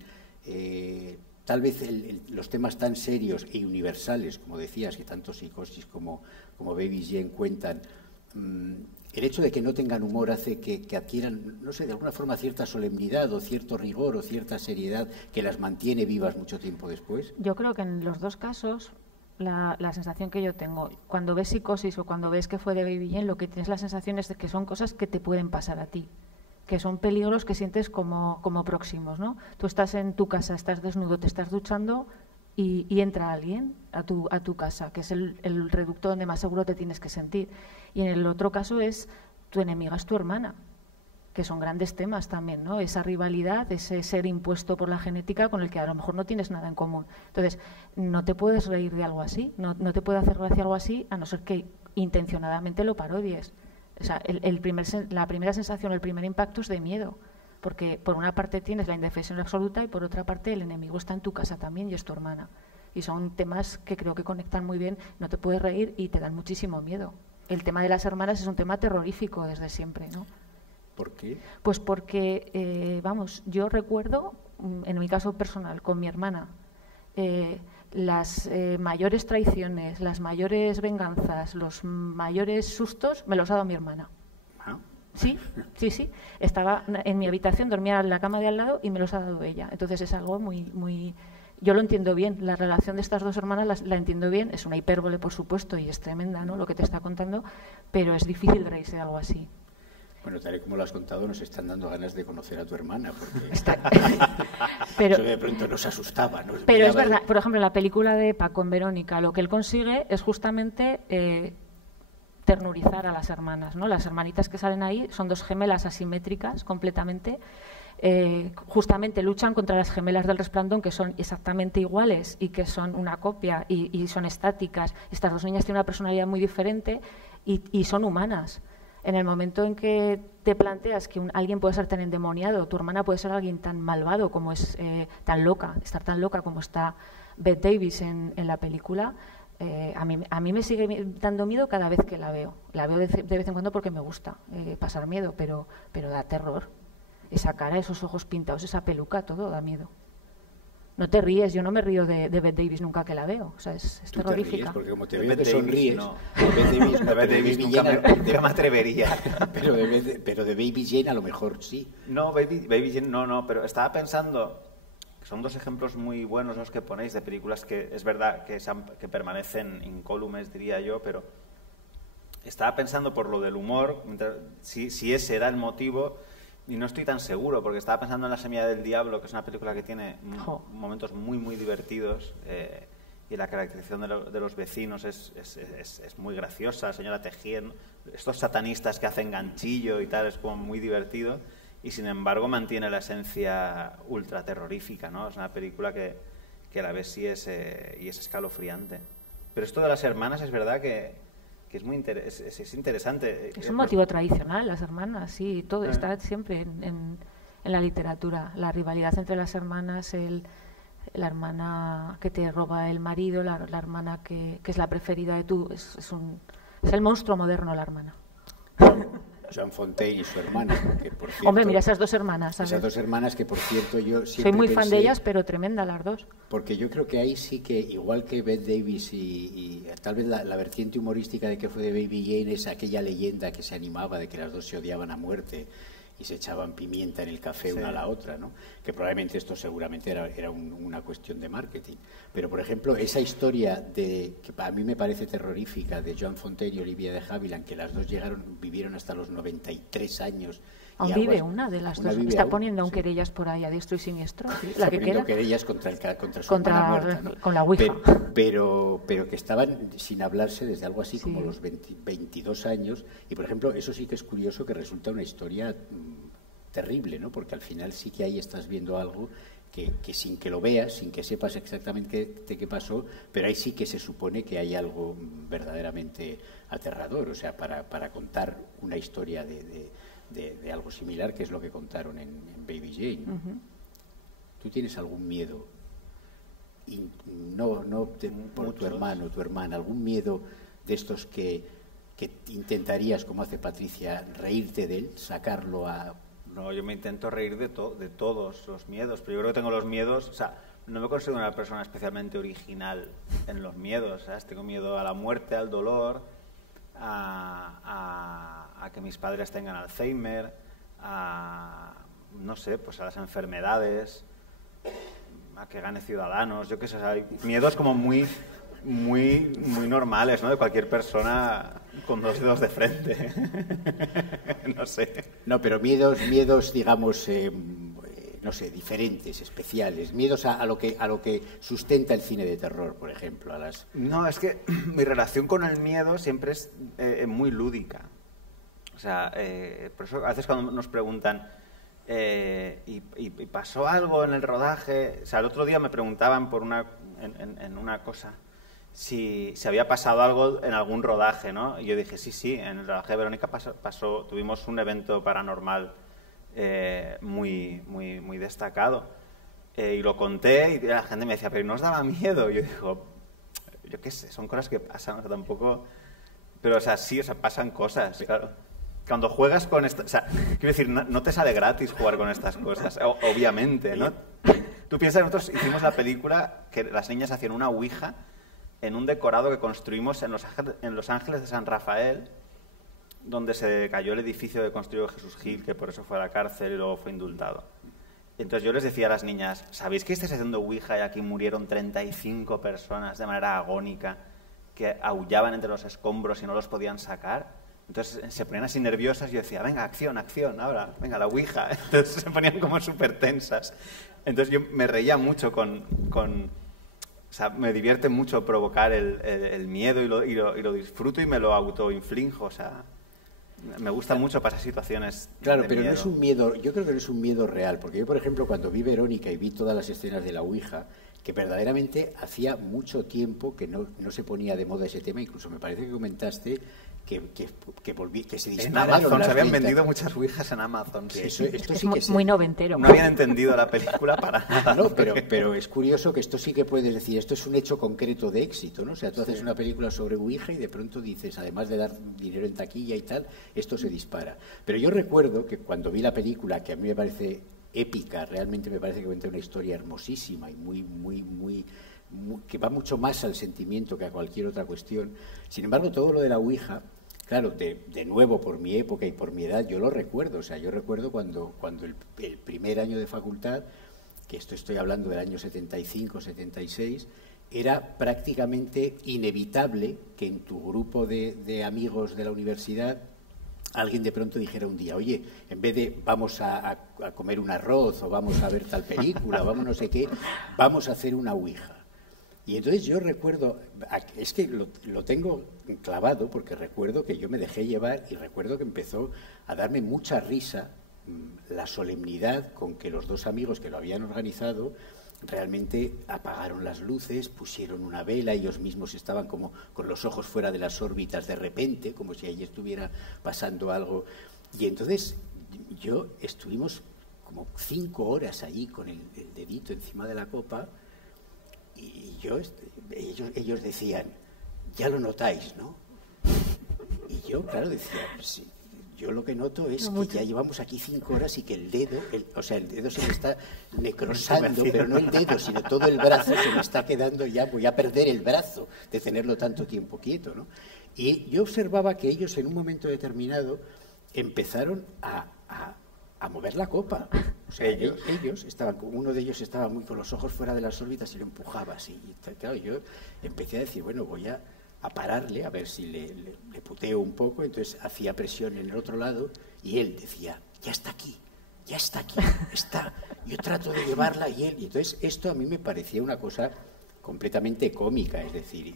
tal vez los temas tan serios y universales, como decías, que tanto Psicosis como Baby Jane cuentan, el hecho de que no tengan humor hace que adquieran, no sé, de alguna forma cierta solemnidad o cierto rigor o cierta seriedad que las mantiene vivas mucho tiempo después. Yo creo que en los dos casos la sensación que yo tengo, cuando ves Psicosis o cuando ves que fue de Baby Jane, lo que tienes la sensación es de que son cosas que te pueden pasar a ti, que son peligros que sientes como próximos, ¿no? Tú estás en tu casa, estás desnudo, te estás duchando y entra alguien a tu casa, que es el reducto donde más seguro te tienes que sentir. Y en el otro caso es tu enemiga, es tu hermana, que son grandes temas también, ¿no? Esa rivalidad, ese ser impuesto por la genética con el que a lo mejor no tienes nada en común. Entonces, no te puedes reír de algo así, no te puede hacer gracia algo así, a no ser que intencionadamente lo parodies. O sea, la primera sensación, el primer impacto es de miedo, porque por una parte tienes la indefensión absoluta y por otra parte el enemigo está en tu casa también y es tu hermana. Y son temas que creo que conectan muy bien, no te puedes reír y te dan muchísimo miedo. El tema de las hermanas es un tema terrorífico desde siempre, ¿no? ¿Por qué? Pues porque, yo recuerdo, en mi caso personal, con mi hermana, las mayores traiciones, las mayores venganzas, los mayores sustos me los ha dado mi hermana. Sí. Estaba en mi habitación, dormía en la cama de al lado y me los ha dado ella. Entonces es algo muy... Yo lo entiendo bien, la relación de estas dos hermanas la entiendo bien, es una hipérbole por supuesto y es tremenda, ¿no?, lo que te está contando, pero es difícil reírse de algo así. Bueno, tal y como lo has contado, nos están dando ganas de conocer a tu hermana, porque pero, eso de pronto nos asustaba. Pero es verdad, por ejemplo, en la película de Paco en Verónica, lo que él consigue es justamente ternurizar a las hermanas, ¿no? Las hermanitas que salen ahí son dos gemelas asimétricas completamente. Justamente luchan contra las gemelas del Resplandor, que son exactamente iguales y que son una copia y son estáticas. Estas dos niñas tienen una personalidad muy diferente y son humanas. En el momento en que te planteas que alguien puede ser tan endemoniado, tu hermana puede ser alguien tan malvado como es, tan loca, estar tan loca como está Bette Davis en la película, a mí me sigue dando miedo cada vez que la veo. La veo de vez en cuando porque me gusta pasar miedo, pero da terror. Esa cara, esos ojos pintados, esa peluca, todo da miedo. No te ríes, yo no me río de Bette Davis nunca que la veo, o sea, es terrorífica. Te ríes porque como te veo Bette te sonríes. No. De Bette Davis nunca me atrevería. Pero de Baby Jane a lo mejor sí. No, Baby Jane no, pero estaba pensando, son dos ejemplos muy buenos los que ponéis de películas que es verdad que permanecen incólumes, diría yo, pero estaba pensando por lo del humor, si ese era el motivo. Y no estoy tan seguro, porque estaba pensando en La semilla del diablo, que es una película que tiene momentos muy divertidos, y la caracterización de los vecinos es muy graciosa, la señora tejiendo, estos satanistas que hacen ganchillo y tal, es como muy divertido, y sin embargo mantiene la esencia ultra terrorífica, ¿no? Es una película que a la vez sí es escalofriante. Pero esto de las hermanas es verdad que es muy es interesante. Es un motivo tradicional, las hermanas, sí, todo está siempre en la literatura. La rivalidad entre las hermanas, la hermana que te roba el marido, la hermana que es la preferida de tú, es el monstruo moderno, la hermana. Joan Fontaine y su hermana, que por cierto... Hombre, mira esas dos hermanas, ¿sabes? Esas dos hermanas que, por cierto, yo siempre soy muy pensé, fan de ellas, pero tremenda las dos. Porque yo creo que ahí sí que, igual que Bette Davis y tal vez la vertiente humorística de que fue de Baby Jane es aquella leyenda que se animaba de que las dos se odiaban a muerte y se echaban pimienta en el café una a la otra, ¿no? Que probablemente esto seguramente era una cuestión de marketing. Pero, por ejemplo, esa historia que a mí me parece terrorífica de Joan Fontaine y Olivia de Havilland, que las dos vivieron hasta los 93 años. Aún vive una de las dos. Está poniendo aún querellas por ahí a diestro y siniestro. ¿Sí? Está poniendo querellas contra su hermana muerta, ¿no? Con la Ouija. Pero que estaban sin hablarse desde algo así como los 22 años. Y, por ejemplo, eso sí que es curioso, que resulta una historia terrible, ¿no? Porque al final sí que ahí estás viendo algo que sin que lo veas, sin que sepas exactamente qué pasó, pero ahí sí que se supone que hay algo verdaderamente aterrador. O sea, para contar una historia de algo similar, que es lo que contaron en Baby Jane. Uh-huh. ¿Tú tienes algún miedo? Por tu hermano, tu hermana, algún miedo de estos que intentarías, como hace Patricia, reírte de él, sacarlo a No, yo me intento reír de todos los miedos, pero yo creo que tengo los miedos, o sea, no me considero una persona especialmente original en los miedos, ¿sabes? Tengo miedo a la muerte, al dolor, a que mis padres tengan Alzheimer, no sé, pues a las enfermedades, a que gane Ciudadanos, yo qué sé, o sea, hay miedos como muy normales, ¿no? De cualquier persona con 2 dedos de frente. No sé. No, pero miedos, digamos, no sé, diferentes, especiales. Miedos a lo que sustenta el cine de terror, por ejemplo. No, es que mi relación con el miedo siempre es muy lúdica. O sea, por eso a veces cuando nos preguntan ¿y pasó algo en el rodaje? O sea, el otro día me preguntaban en una cosa si había pasado algo en algún rodaje, ¿no? Y yo dije, sí, en el rodaje de Verónica tuvimos un evento paranormal muy destacado. Y lo conté y la gente me decía, pero ¿no os daba miedo? Y yo digo, yo qué sé, son cosas que pasan, o sea, tampoco... Pero, o sea, sí, o sea, pasan cosas, claro. Cuando juegas con esto... O sea, quiero decir, no te sale gratis jugar con estas cosas, obviamente, ¿no? Tú piensas, nosotros hicimos la película que las niñas hacían una ouija en un decorado que construimos en Los Ángeles de San Rafael, donde se cayó el edificio que construyó Jesús Gil, que por eso fue a la cárcel y luego fue indultado. Entonces yo les decía a las niñas, ¿sabéis que estáis haciendo ouija y aquí murieron 35 personas de manera agónica, que aullaban entre los escombros y no los podían sacar? Entonces se ponían así nerviosas y yo decía, venga, acción, ahora, venga, la ouija. Entonces se ponían como súper tensas. Entonces yo me reía mucho o sea, me divierte mucho provocar el miedo y lo disfruto y me lo autoinflijo, o sea, me gusta mucho pasar situaciones. Claro, de pero miedo. no es un miedo, yo creo que no es un miedo real, porque yo, por ejemplo, cuando vi Verónica y vi todas las escenas de la ouija, que verdaderamente hacía mucho tiempo que no se ponía de moda ese tema, incluso me parece que comentaste que se dispararon. En Amazon se habían ventas. vendido muchas ouijas en Amazon. Sí. Esto Es sí que muy noventero. No habían entendido la película para nada. No, pero es curioso que esto sí que puedes decir, esto es un hecho concreto de éxito, ¿no? O sea, tú haces una película sobre ouija y de pronto dices, además de dar dinero en taquilla y tal, esto se dispara. Pero yo recuerdo que cuando vi la película, que a mí me parece épica, realmente me parece que cuenta una historia hermosísima y muy que va mucho más al sentimiento que a cualquier otra cuestión. Sin embargo, todo lo de la ouija, claro, de nuevo, por mi época y por mi edad, yo lo recuerdo. O sea, yo recuerdo cuando el primer año de facultad, que estoy hablando del año 75, 76, era prácticamente inevitable que en tu grupo de amigos de la universidad alguien de pronto dijera un día, oye, en vez de vamos a comer un arroz o vamos a ver tal película o vamos no sé qué, vamos a hacer una ouija. Y entonces yo recuerdo, es que lo tengo clavado porque recuerdo que yo me dejé llevar y recuerdo que empezó a darme mucha risa la solemnidad con que los dos amigos que lo habían organizado realmente apagaron las luces, pusieron una vela, ellos mismos estaban como con los ojos fuera de las órbitas de repente, como si allí estuviera pasando algo. Y entonces estuvimos como 5 horas allí con el dedito encima de la copa. Y ellos decían, ya lo notáis, ¿no? Y yo, claro, decía, sí, yo lo que noto es que ya llevamos aquí 5 horas y que el dedo se me está necrosando, pero no el dedo, sino todo el brazo se me está quedando ya, voy a perder el brazo de tenerlo tanto tiempo quieto, ¿no? Y yo observaba que ellos en un momento determinado empezaron a mover la copa. O sea, ellos estaban, uno de ellos estaba muy con los ojos fuera de las órbitas y lo empujaba así. Y claro, yo empecé a decir, bueno, voy a pararle, a ver si le puteo un poco. Entonces hacía presión en el otro lado y él decía, ya está aquí, está. Yo trato de llevarla y entonces esto a mí me parecía una cosa completamente cómica, es decir,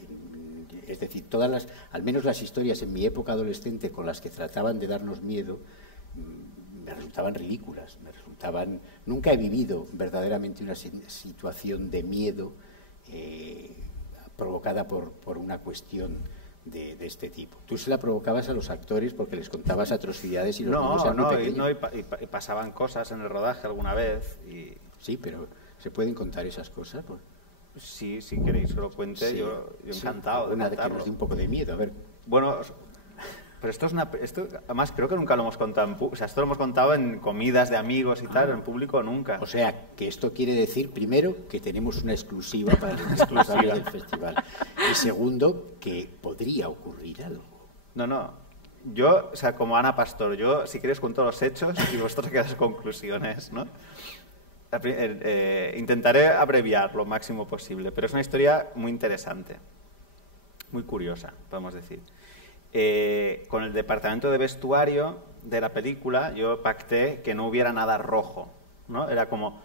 al menos las historias en mi época adolescente con las que trataban de darnos miedo, me resultaban ridículas, nunca he vivido verdaderamente una situación de miedo provocada por una cuestión de este tipo. Tú se la provocabas a los actores porque les contabas atrocidades y los niños eran muy pequeños. Y pasaban cosas en el rodaje alguna vez. Sí, pero ¿se pueden contar esas cosas? Sí, si queréis que lo cuente, sí, yo encantado. Una de que nos dé un poco de miedo, a ver. Bueno, Pero esto además creo que nunca lo hemos contado o sea, esto lo hemos contado en comidas de amigos y tal, en público nunca. O sea, que esto quiere decir, primero, que tenemos una exclusiva para el exclusiva del festival. Y segundo, que podría ocurrir algo. No. Yo, o sea, como Ana Pastor, yo, si queréis, cuento los hechos y vosotros quedáis conclusiones, ¿no? Intentaré abreviar lo máximo posible, pero es una historia muy interesante, muy curiosa, podemos decir. Con el departamento de vestuario de la película yo pacté que no hubiera nada rojo, ¿no? Era como,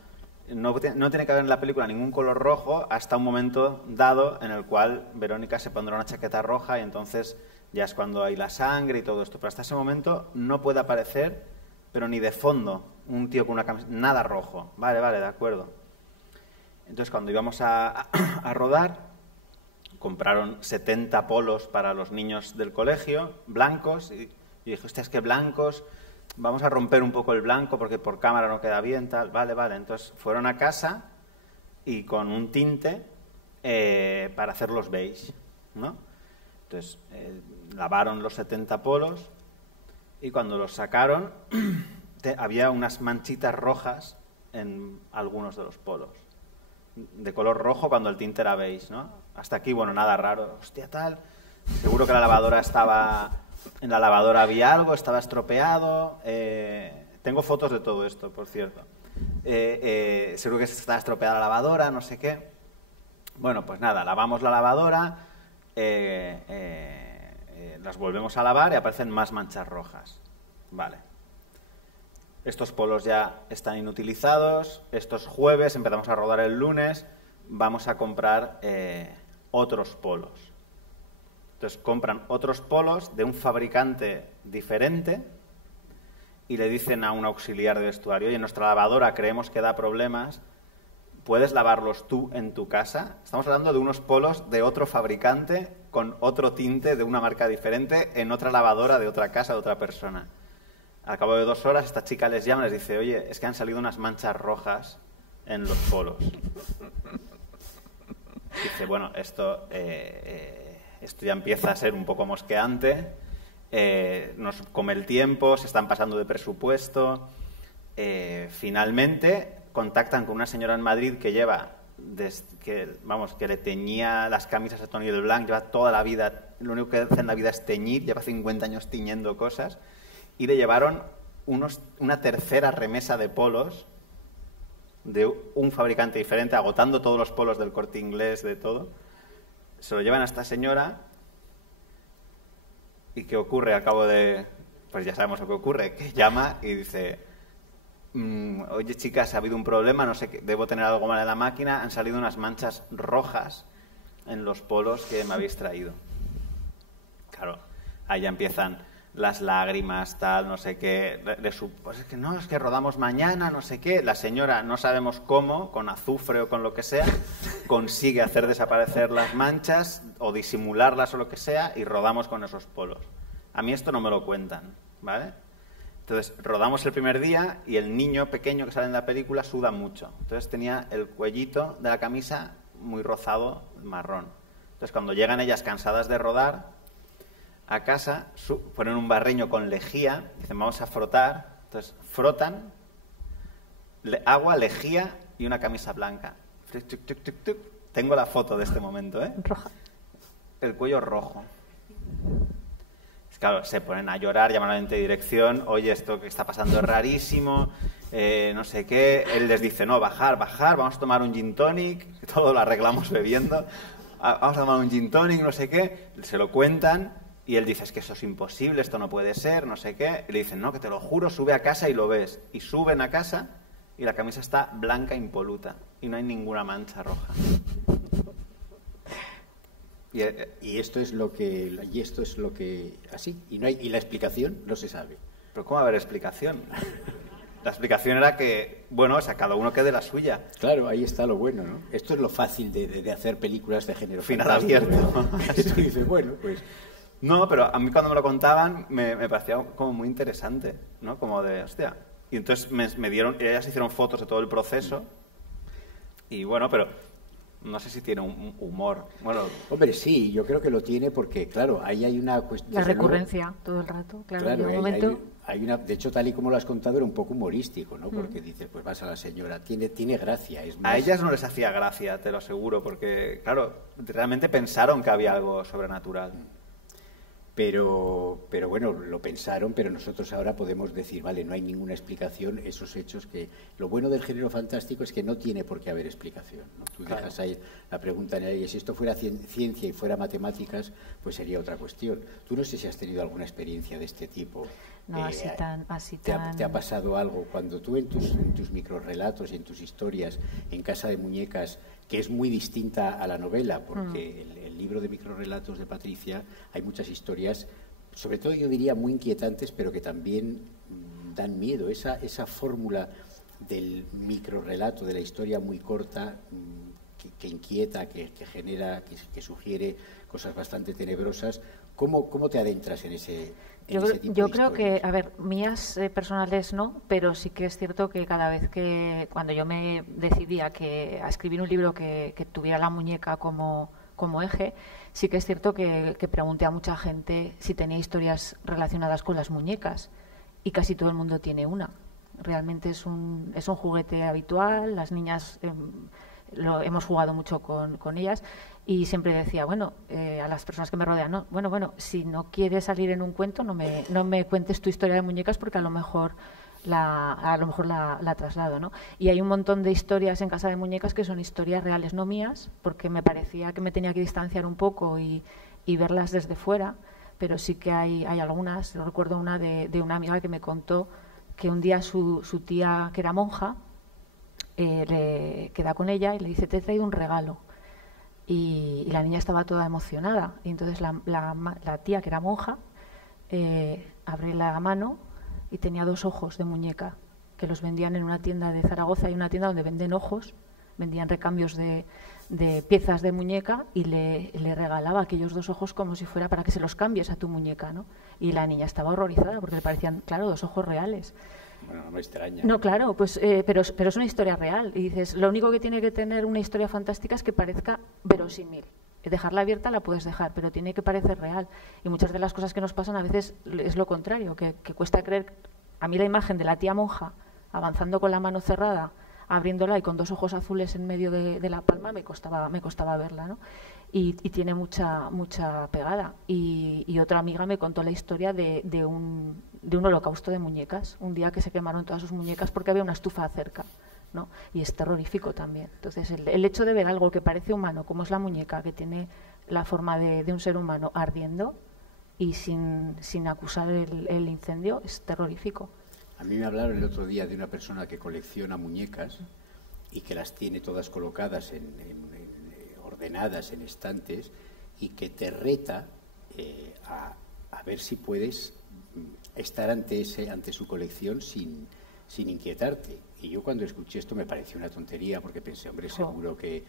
no tiene que haber en la película ningún color rojo hasta un momento dado en el cual Verónica se pondrá una chaqueta roja y entonces ya es cuando hay la sangre y todo esto. Pero hasta ese momento no puede aparecer, pero ni de fondo, un tío con una camiseta, nada rojo. Vale, de acuerdo. Entonces cuando íbamos a rodar, compraron 70 polos para los niños del colegio, blancos, y dije, hostia, es que blancos, vamos a romper un poco el blanco porque por cámara no queda bien, tal, vale. Entonces fueron a casa y con un tinte para hacerlos beige, ¿no? Entonces lavaron los 70 polos y cuando los sacaron había unas manchitas rojas en algunos de los polos, de color rojo cuando el tinte era beige, ¿no? Hasta aquí, bueno, nada raro. Hostia, tal. Seguro que la lavadora en la lavadora había algo, estaba estropeado. Tengo fotos de todo esto, por cierto. Seguro que estaba estropeada la lavadora, no sé qué. Bueno, pues nada, lavamos la lavadora, las volvemos a lavar y aparecen más manchas rojas. Vale. Estos polos ya están inutilizados. Estos jueves, empezamos a rodar el lunes, vamos a comprar otros polos. Entonces compran otros polos de un fabricante diferente y le dicen a un auxiliar de vestuario, oye, en nuestra lavadora creemos que da problemas, ¿puedes lavarlos tú en tu casa? Estamos hablando de unos polos de otro fabricante con otro tinte de una marca diferente en otra lavadora de otra casa de otra persona. Al cabo de 2 horas esta chica les llama y les dice, oye, es que han salido unas manchas rojas en los polos. Dice, bueno, esto ya empieza a ser un poco mosqueante, nos come el tiempo, se están pasando de presupuesto. Finalmente contactan con una señora en Madrid que que le teñía las camisas a Tony Leblanc, lleva toda la vida, lo único que hace en la vida es teñir, lleva 50 años tiñendo cosas, y le llevaron una tercera remesa de polos de un fabricante diferente, agotando todos los polos del Corte Inglés, de todo. Se lo llevan a esta señora y ¿qué ocurre? Al cabo de... Pues ya sabemos lo que ocurre, que llama y dice, oye chicas, ha habido un problema, no sé qué, debo tener algo mal en la máquina, han salido unas manchas rojas en los polos que me habéis traído. Claro, ahí ya empiezan las lágrimas, tal, no sé qué, pues es que rodamos mañana, no sé qué. La señora, no sabemos cómo, con azufre o con lo que sea, consigue hacer desaparecer las manchas o disimularlas o lo que sea y rodamos con esos polos. A mí esto no me lo cuentan, ¿vale? Entonces, rodamos el primer día y el niño pequeño que sale en la película suda mucho. Entonces tenía el cuellito de la camisa muy rozado, marrón. Entonces, cuando llegan ellas cansadas de rodar a casa, ponen un barreño con lejía, dicen vamos a frotar, entonces frotan, agua, lejía y una camisa blanca. Tengo la foto de este momento, ¿eh? Roja. El cuello rojo. Claro, se ponen a llorar, llaman a la dirección, oye, esto que está pasando es rarísimo, no sé qué. Él les dice, no, bajar, vamos a tomar un gin tonic, todo lo arreglamos bebiendo, vamos a tomar un gin tonic, no sé qué. Se lo cuentan. Y él dice, es que eso es imposible, esto no puede ser, no sé qué. Y le dicen, no, que te lo juro, sube a casa y lo ves. Y suben a casa y la camisa está blanca, impoluta. Y no hay ninguna mancha roja. Y esto es lo que... Así. Y la explicación no se sabe. ¿Pero cómo va a haber explicación? La explicación era que, bueno, o sea, cada uno quede la suya. Claro, ahí está lo bueno, ¿no? Esto es lo fácil de hacer películas de género final abierto. Esto dice, bueno, pues... No, pero a mí cuando me lo contaban me parecía como muy interesante, ¿no? Como de, hostia. Y entonces me dieron, ellas hicieron fotos de todo el proceso y bueno, pero no sé si tiene un humor. Bueno, hombre, sí, yo creo que lo tiene porque, claro, ahí hay una cuestión... La recurrencia todo el rato, claro, un momento... hay una, de hecho, tal y como lo has contado, era un poco humorístico, ¿no? Porque dices, pues vas a la señora, tiene gracia. Es más... A ellas no les hacía gracia, te lo aseguro, porque, claro, realmente pensaron que había algo sobrenatural. Pero bueno, lo pensaron, pero nosotros ahora podemos decir, vale, no hay ninguna explicación, esos hechos que... Lo bueno del género fantástico es que no tiene por qué haber explicación, ¿no? Tú dejas ahí la pregunta en el aire, si esto fuera ciencia y fuera matemáticas, pues sería otra cuestión. Tú no sé si has tenido alguna experiencia de este tipo. No, así tan... ¿Te ha pasado algo? Cuando tú en tus microrrelatos y en tus historias en Casa de Muñecas, que es muy distinta a la novela, porque el libro de microrrelatos de Patricia hay muchas historias, sobre todo yo diría muy inquietantes, pero que también dan miedo. Esa fórmula del microrrelato, de la historia muy corta, que inquieta, que genera, que sugiere cosas bastante tenebrosas. ¿Cómo te adentras en ese tipo yo de creo que, historias? a ver, mías personales no, pero sí que es cierto que cada vez que, cuando yo me decidía a escribir un libro que tuviera la muñeca como eje, sí que es cierto que pregunté a mucha gente si tenía historias relacionadas con las muñecas y casi todo el mundo tiene una. Realmente es un juguete habitual, las niñas hemos jugado mucho con ellas y siempre decía, bueno, a las personas que me rodean, no, bueno, si no quieres salir en un cuento, no me cuentes tu historia de muñecas porque a lo mejor la traslado, ¿no? Y hay un montón de historias en Casa de Muñecas que son historias reales, no mías, porque me parecía que me tenía que distanciar un poco y verlas desde fuera, pero sí que hay algunas. Yo recuerdo una de una amiga que me contó que un día su tía, que era monja, le queda con ella y le dice, te he traído un regalo. Y la niña estaba toda emocionada. Y entonces la tía, que era monja, abre la mano y tenía 2 ojos de muñeca que los vendían en una tienda de Zaragoza. Hay una tienda donde venden ojos, vendían recambios de piezas de muñeca y le regalaba aquellos 2 ojos como si fuera para que se los cambies a tu muñeca, ¿no? Y la niña estaba horrorizada porque le parecían, claro, 2 ojos reales. Bueno, no me extraña. No, claro, pues, pero es una historia real. Y dices, lo único que tiene que tener una historia fantástica es que parezca verosímil. Dejarla abierta la puedes dejar, pero tiene que parecer real. Y muchas de las cosas que nos pasan a veces es lo contrario, que cuesta creer. A mí la imagen de la tía monja avanzando con la mano cerrada, abriéndola y con 2 ojos azules en medio de la palma me costaba verla, ¿no? Y tiene mucha pegada. Y otra amiga me contó la historia de un holocausto de muñecas, un día que se quemaron todas sus muñecas porque había una estufa cerca, ¿no? Y es terrorífico también. Entonces, el hecho de ver algo que parece humano, como es la muñeca, que tiene la forma de un ser humano ardiendo y sin acusar el incendio, es terrorífico. A mí me hablaron el otro día de una persona que colecciona muñecas y que las tiene todas colocadas ordenadas en estantes y que te reta a ver si puedes estar ante su colección sin inquietarte. Y yo cuando escuché esto me pareció una tontería porque pensé, hombre, seguro que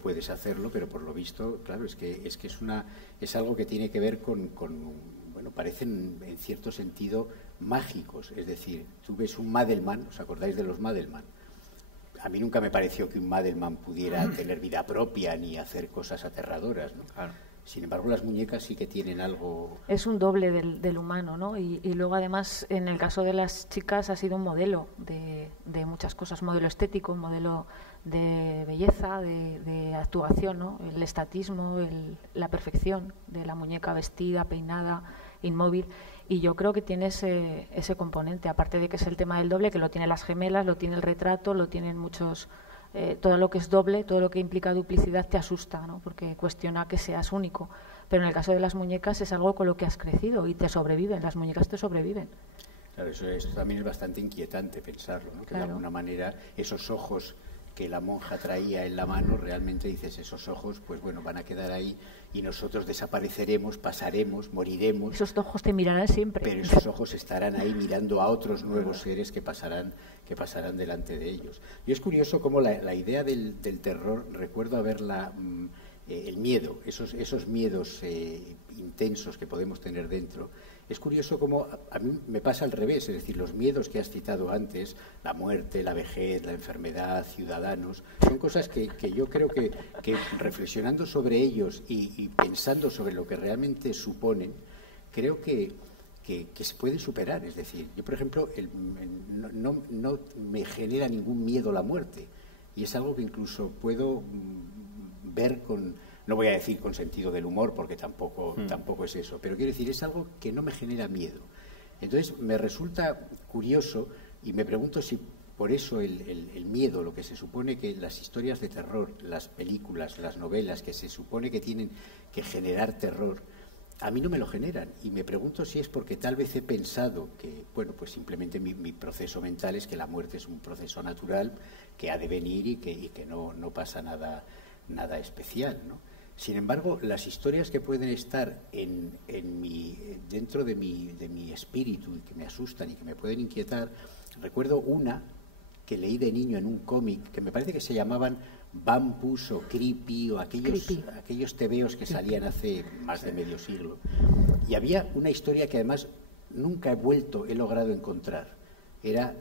puedes hacerlo, pero por lo visto, claro, es que es algo que tiene que ver con bueno, parecen en cierto sentido mágicos. Es decir, tú ves un Madelman, ¿os acordáis de los Madelman? A mí nunca me pareció que un Madelman pudiera tener vida propia ni hacer cosas aterradoras, ¿no? Claro. Sin embargo, las muñecas sí que tienen algo... Es un doble del humano, ¿no? Y luego, además, en el caso de las chicas ha sido un modelo de muchas cosas, un modelo estético, un modelo de belleza, de actuación, ¿no? El estatismo, la perfección de la muñeca vestida, peinada, inmóvil. Y yo creo que tiene ese componente, aparte de que es el tema del doble, que lo tienen las gemelas, lo tiene el retrato, lo tienen muchos... todo lo que es doble, todo lo que implica duplicidad te asusta, ¿no? Porque cuestiona que seas único. Pero en el caso de las muñecas es algo con lo que has crecido y te sobreviven, las muñecas te sobreviven. Claro, eso también es bastante inquietante pensarlo, ¿no? Que claro. De alguna manera esos ojos que la monja traía en la mano, realmente dices, esos ojos, pues bueno, van a quedar ahí y nosotros desapareceremos, pasaremos, moriremos. Esos ojos te mirarán siempre. Pero esos ojos estarán ahí mirando a otros nuevos seres que pasarán delante de ellos. Y es curioso cómo la idea del terror, recuerdo haberla, el miedo, esos miedos intensos que podemos tener dentro, Es curioso cómo a mí me pasa al revés, es decir, los miedos que has citado antes, la muerte, la vejez, la enfermedad, Ciudadanos, son cosas que yo creo que reflexionando sobre ellos y pensando sobre lo que realmente suponen, creo que se pueden superar. Es decir, yo, por ejemplo, no me genera ningún miedo la muerte, y es algo que incluso puedo ver con, no voy a decir con sentido del humor, porque tampoco es eso, pero quiero decir, es algo que no me genera miedo. Entonces, me resulta curioso y me pregunto si por eso el miedo, lo que se supone que las historias de terror, las películas, las novelas que se supone que tienen que generar terror, a mí no me lo generan, y me pregunto si es porque tal vez he pensado que, bueno, pues simplemente mi proceso mental es que la muerte es un proceso natural que ha de venir y que no pasa nada especial, ¿no? Sin embargo, las historias que pueden estar dentro de mi espíritu y que me asustan y que me pueden inquietar, recuerdo una que leí de niño en un cómic que me parece que se llamaban Vampus o Creepy o aquellos tebeos que salían hace más de medio siglo. Y había una historia que además nunca he logrado encontrar. Era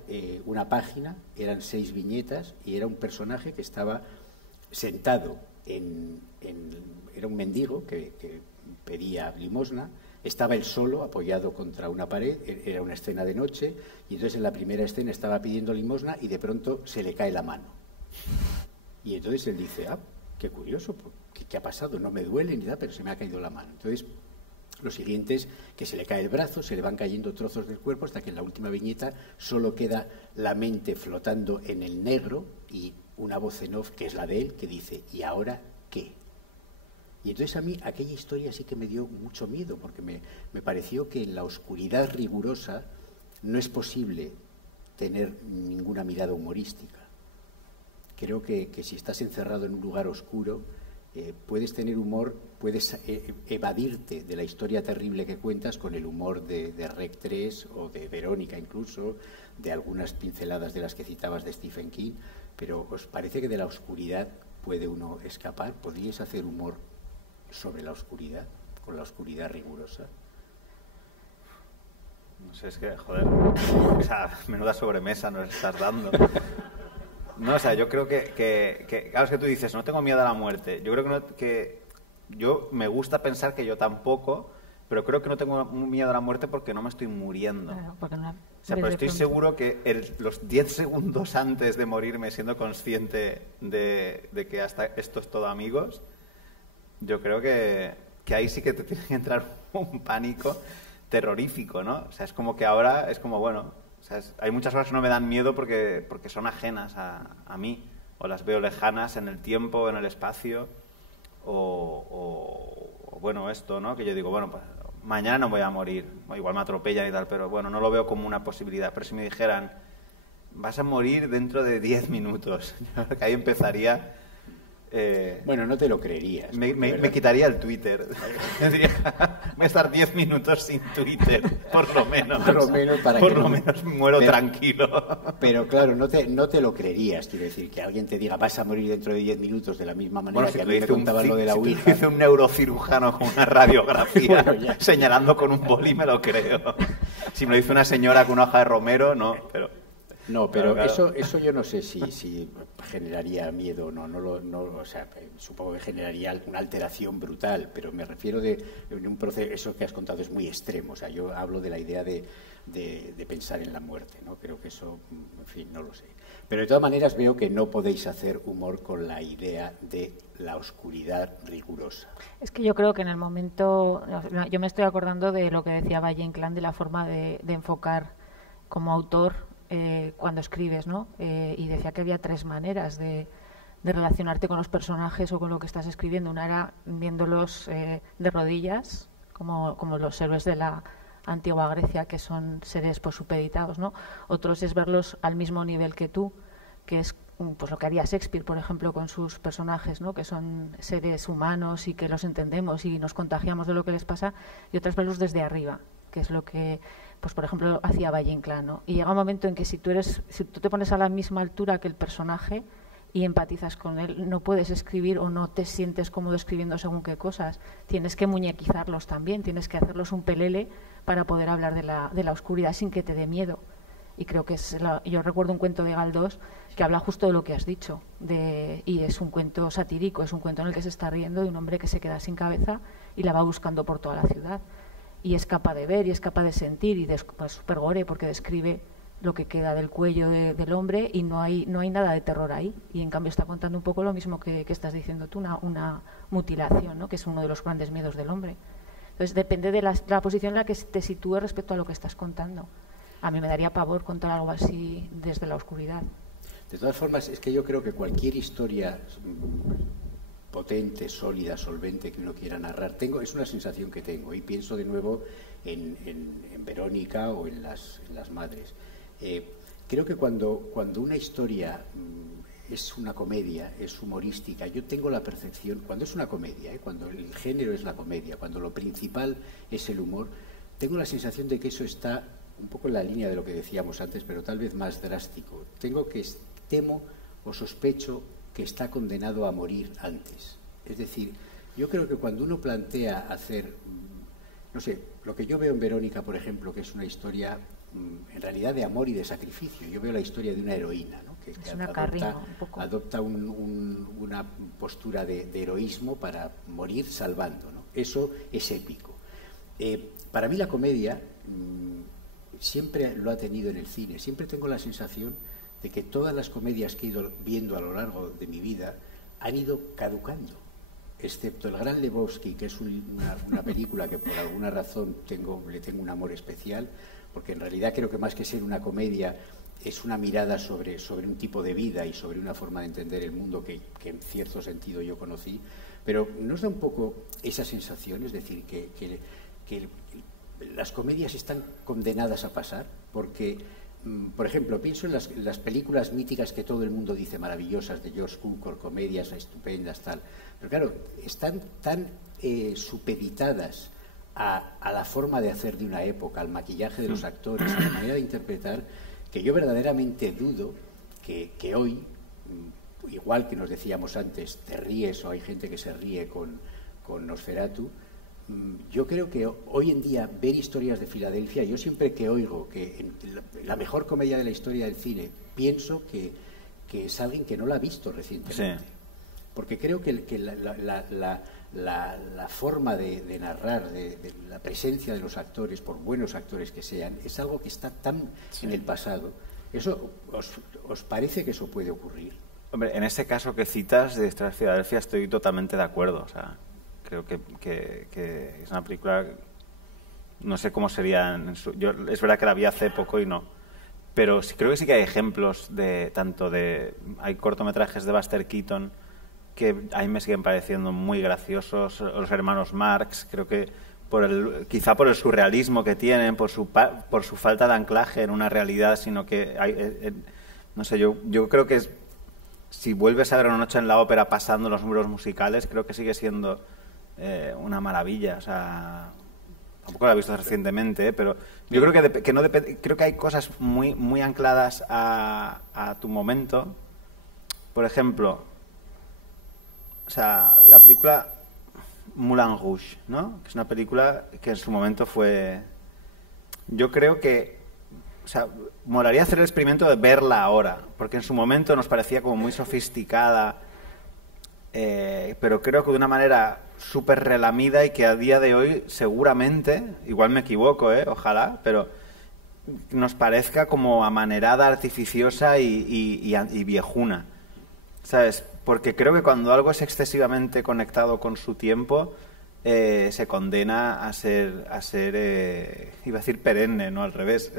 una página, eran 6 viñetas y era un personaje que estaba sentado era un mendigo que pedía limosna, estaba él solo apoyado contra una pared, era una escena de noche, y entonces en la primera escena estaba pidiendo limosna y de pronto se le cae la mano. Y entonces él dice, qué curioso, ¿qué ha pasado? No me duele ni nada, pero se me ha caído la mano. Entonces, lo siguiente es que se le cae el brazo, se le van cayendo trozos del cuerpo hasta que en la última viñeta solo queda la mente flotando en el negro y una voz en off, que es la de él, que dice, ¿y ahora qué? Y entonces a mí aquella historia sí que me dio mucho miedo, porque me pareció que en la oscuridad rigurosa no es posible tener ninguna mirada humorística. Creo que si estás encerrado en un lugar oscuro, puedes tener humor, puedes evadirte de la historia terrible que cuentas con el humor de Rec 3 o de Verónica incluso, de algunas pinceladas de las que citabas de Stephen King, pero ¿os parece que de la oscuridad puede uno escapar? ¿Podríais hacer humor sobre la oscuridad, con la oscuridad rigurosa? No sé, es que, joder, o sea, menuda sobremesa nos estás dando. No, o sea, yo creo que claro, es que tú dices, no tengo miedo a la muerte. Yo creo que yo me gusta pensar que yo tampoco, pero creo que no tengo miedo a la muerte porque no me estoy muriendo. Claro, porque no, o sea, pero estoy seguro que los 10 segundos antes de morirme, siendo consciente de que hasta esto es todo amigos, yo creo que ahí sí que te tiene que entrar un pánico terrorífico, ¿no? O sea, es como que ahora es como, bueno, o sea, hay muchas cosas que no me dan miedo porque son ajenas a mí, o las veo lejanas en el tiempo, en el espacio, o bueno, esto, ¿no? Que yo digo, bueno, pues mañana no voy a morir, o igual me atropellan y tal, pero bueno, no lo veo como una posibilidad. Pero si me dijeran, vas a morir dentro de 10 minutos, yo creo que ahí empezaría... Bueno, no te lo creerías. Me quitaría el Twitter. Diría, voy a estar 10 minutos sin Twitter, por lo menos. Por lo menos muero tranquilo. Pero claro, no te lo creerías. Quiero decir, que alguien te diga, vas a morir dentro de 10 minutos de la misma manera bueno, si que a mí me contaban lo de la Ouija. Si dice un neurocirujano con una radiografía bueno, señalando con un boli, me lo creo. Si me lo dice una señora con una hoja de romero, no, pero... No, pero claro. Eso yo no sé si generaría miedo o no. O sea, supongo que generaría una alteración brutal, pero me refiero de un proceso, eso que has contado es muy extremo. O sea, yo hablo de la idea de pensar en la muerte, ¿no? Creo que eso, en fin, no lo sé. Pero de todas maneras veo que no podéis hacer humor con la idea de la oscuridad rigurosa. Es que yo creo que en el momento, yo me estoy acordando de lo que decía Valle Inclán, de la forma de enfocar como autor cuando escribes, ¿no? Y decía que había 3 maneras de relacionarte con los personajes o con lo que estás escribiendo. Una era viéndolos de rodillas, como los héroes de la antigua Grecia, que son seres pues supeditados, ¿no? Otros es verlos al mismo nivel que tú, que es pues lo que haría Shakespeare, por ejemplo, con sus personajes, ¿no? Que son seres humanos y que los entendemos y nos contagiamos de lo que les pasa, y otras verlos desde arriba, que es lo que pues por ejemplo hacía Valle Inclán, ¿no? Y llega un momento en que si tú te pones a la misma altura que el personaje y empatizas con él. No puedes escribir o no te sientes cómodo escribiendo según qué cosas. Tienes que muñequizarlos también, tienes que hacerlos un pelele para poder hablar de la oscuridad sin que te dé miedo. Y creo que yo recuerdo un cuento de Galdós que habla justo de lo que has dicho, y es un cuento satírico, es un cuento en el que se está riendo de un hombre que se queda sin cabeza y la va buscando por toda la ciudad. Y es capaz de ver y es capaz de sentir, y es súper gore porque describe lo que queda del cuello del hombre, y no hay nada de terror ahí. Y en cambio está contando un poco lo mismo que estás diciendo tú, una mutilación, ¿no? Que es uno de los grandes miedos del hombre. Entonces depende de la posición en la que te sitúes respecto a lo que estás contando. A mí me daría pavor contar algo así desde la oscuridad. De todas formas, es que yo creo que cualquier historia potente, sólida, solvente que uno quiera narrar, es una sensación que tengo, y pienso de nuevo en Verónica o en las madres. Creo que cuando una historia es una comedia, es humorística, yo tengo la percepción, cuando es una comedia, cuando el género es la comedia, cuando lo principal es el humor, tengo la sensación de que eso está un poco en la línea de lo que decíamos antes, pero tal vez más drástico. Temo o sospecho que está condenado a morir antes. Es decir, yo creo que cuando uno plantea hacer, no sé, lo que yo veo en Verónica, por ejemplo, que es una historia en realidad de amor y de sacrificio. Yo veo la historia de una heroína, ¿no? que adopta una postura de heroísmo para morir salvando, ¿no? Eso es épico. Para mí la comedia siempre lo ha tenido en el cine. Siempre tengo la sensación de que todas las comedias que he ido viendo a lo largo de mi vida han ido caducando, excepto El Gran Lebowski, que es una película que por alguna razón le tengo un amor especial, porque en realidad creo que más que ser una comedia es una mirada sobre un tipo de vida y sobre una forma de entender el mundo que en cierto sentido yo conocí. Pero ¿nos da un poco esa sensación? Es decir, que las comedias están condenadas a pasar, porque, por ejemplo, pienso en las películas míticas que todo el mundo dice maravillosas, de George Cukor, comedias estupendas, tal. Pero claro, están tan supeditadas a la forma de hacer de una época, al maquillaje de los actores, a la manera de interpretar, que yo verdaderamente dudo que hoy, igual que nos decíamos antes, te ríes o hay gente que se ríe con Nosferatu, yo creo que hoy en día ver historias de Filadelfia, yo siempre que oigo que la mejor comedia de la historia del cine, pienso que es alguien que no la ha visto recientemente. Sí. Porque creo que la forma de narrar, de la presencia de los actores, por buenos actores que sean, es algo que está tan en el pasado. ¿Eso os parece que eso puede ocurrir? Hombre, en ese caso que citas de Historia de Filadelfia estoy totalmente de acuerdo. O sea, creo que es una película, no sé cómo sería es verdad que la vi hace poco y no, pero sí, creo que sí que hay ejemplos hay cortometrajes de Buster Keaton que a mí me siguen pareciendo muy graciosos. Los hermanos Marx, creo que quizá por el surrealismo que tienen, por su falta de anclaje en una realidad, sino que no sé, yo creo que si vuelves a ver Una noche en la ópera pasando los números musicales, creo que sigue siendo una maravilla. O sea, tampoco la he visto recientemente, pero yo creo creo que hay cosas muy muy ancladas a tu momento. Por ejemplo, o sea, la película Moulin Rouge, ¿no? Que es una película que en su momento fue... Yo creo que... O sea, molaría hacer el experimento de verla ahora, porque en su momento nos parecía como muy sofisticada, pero creo que de una manera súper relamida, y que a día de hoy seguramente, igual me equivoco, ojalá, pero nos parezca como amanerada, artificiosa y viejuna, ¿sabes? Porque creo que cuando algo es excesivamente conectado con su tiempo, se condena a ser iba a decir perenne, no al revés,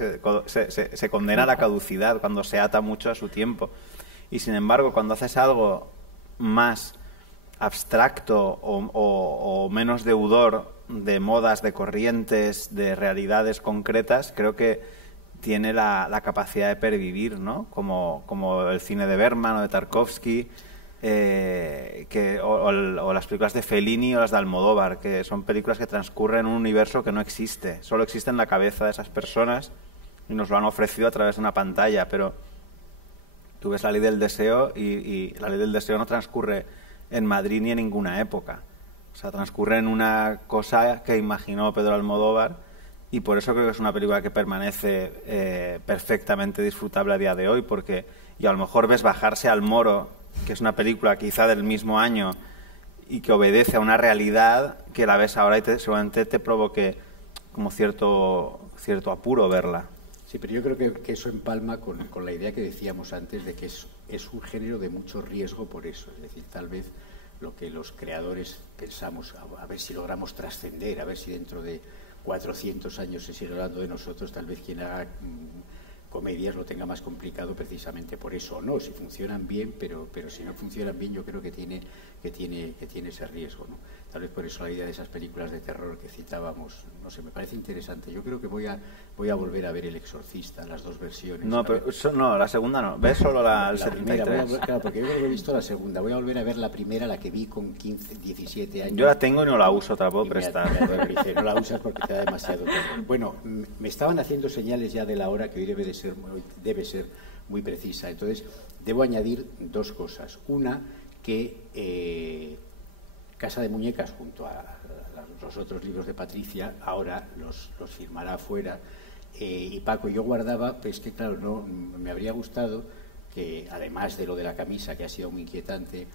se condena a la caducidad cuando se ata mucho a su tiempo. Y sin embargo, cuando haces algo más abstracto o menos deudor de modas, de corrientes, de realidades concretas, creo que tiene la capacidad de pervivir, ¿no? Como el cine de Bergman o de Tarkovsky, o las películas de Fellini o las de Almodóvar, que son películas que transcurren en un universo que no existe, solo existe en la cabeza de esas personas y nos lo han ofrecido a través de una pantalla. Pero Tú ves La ley del deseo y La ley del deseo no transcurre en Madrid ni en ninguna época. O sea, transcurre en una cosa que imaginó Pedro Almodóvar, y por eso creo que es una película que permanece perfectamente disfrutable a día de hoy, porque y a lo mejor ves Bajarse al Moro, que es una película quizá del mismo año y que obedece a una realidad que la ves ahora y seguramente te provoque como cierto apuro verla. Sí, pero yo creo que eso empalma con la idea que decíamos antes de que es un género de mucho riesgo por eso. Es decir, tal vez lo que los creadores pensamos, a ver si logramos trascender, a ver si dentro de 400 años se sigue hablando de nosotros, tal vez quien haga comedias lo tenga más complicado precisamente por eso, o no, si funcionan bien, pero si no funcionan bien yo creo que tiene ese riesgo, ¿no? Tal vez por eso la idea de esas películas de terror que citábamos, no sé, me parece interesante. Yo creo que voy a volver a ver El Exorcista, las dos versiones. No, pero no, la segunda no, ves solo el 73. Primera, claro, porque yo creo que he visto la segunda, voy a volver a ver la primera, la que vi con 15, 17 años. Yo la tengo y no la uso, te la puedo prestar. No la usas porque te da demasiado terror. Bueno, me estaban haciendo señales ya de la hora, que hoy debe ser muy precisa. Entonces, debo añadir dos cosas. Una, que Casa de Muñecas, junto a los otros libros de Patricia, ahora los firmará afuera. Y Paco, yo guardaba, pues que claro, no me habría gustado que, además de lo de la camisa, que ha sido muy inquietante,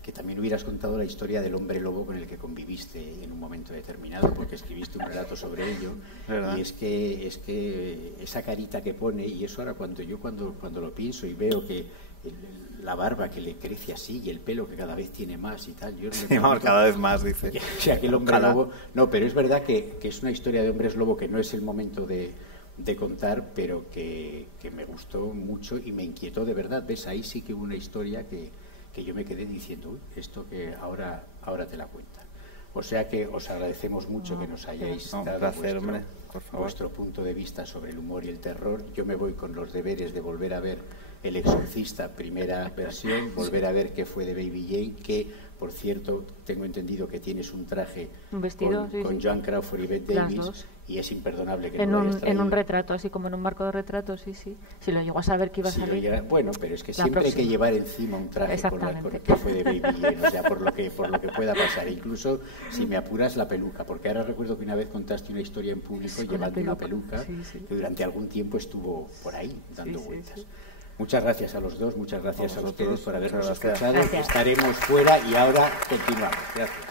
que también hubieras contado la historia del hombre lobo con el que conviviste en un momento determinado, porque escribiste un relato sobre ello. ¿Verdad? Y es que esa carita que pone, y eso ahora cuando lo pienso y veo que la barba que le crece así y el pelo que cada vez tiene más y tal, yo sí, vamos, cada vez más, dice. O sea, que el hombre lobo... No, pero es verdad que es una historia de hombres lobo que no es el momento de contar, pero que me gustó mucho y me inquietó de verdad. ¿Ves? Ahí sí que hubo una historia que yo me quedé diciendo, uy, esto que ahora te la cuenta. O sea que os agradecemos mucho que nos hayáis dado vuestro punto de vista sobre el humor y el terror. Yo me voy con los deberes de volver a ver El Exorcista, primera versión, volver a ver qué fue de Baby Jane, que, por cierto, tengo entendido que tienes un traje, un vestido, con Joan Crawford y Bette Davis, y es imperdonable que en un retrato, así como en un marco de retrato, sí. Si lo llego a saber que iba a salir. Bueno, pero es que siempre hay que llevar encima un traje con el que fue de Baby Jane, o sea, por lo que pueda pasar. Incluso, si me apuras, la peluca, porque ahora recuerdo que una vez contaste una historia en público llevando una peluca que durante algún tiempo estuvo por ahí dando vueltas. Sí. Muchas gracias a los dos, muchas gracias a ustedes por habernos escuchado. Estaremos fuera y ahora continuamos. Gracias.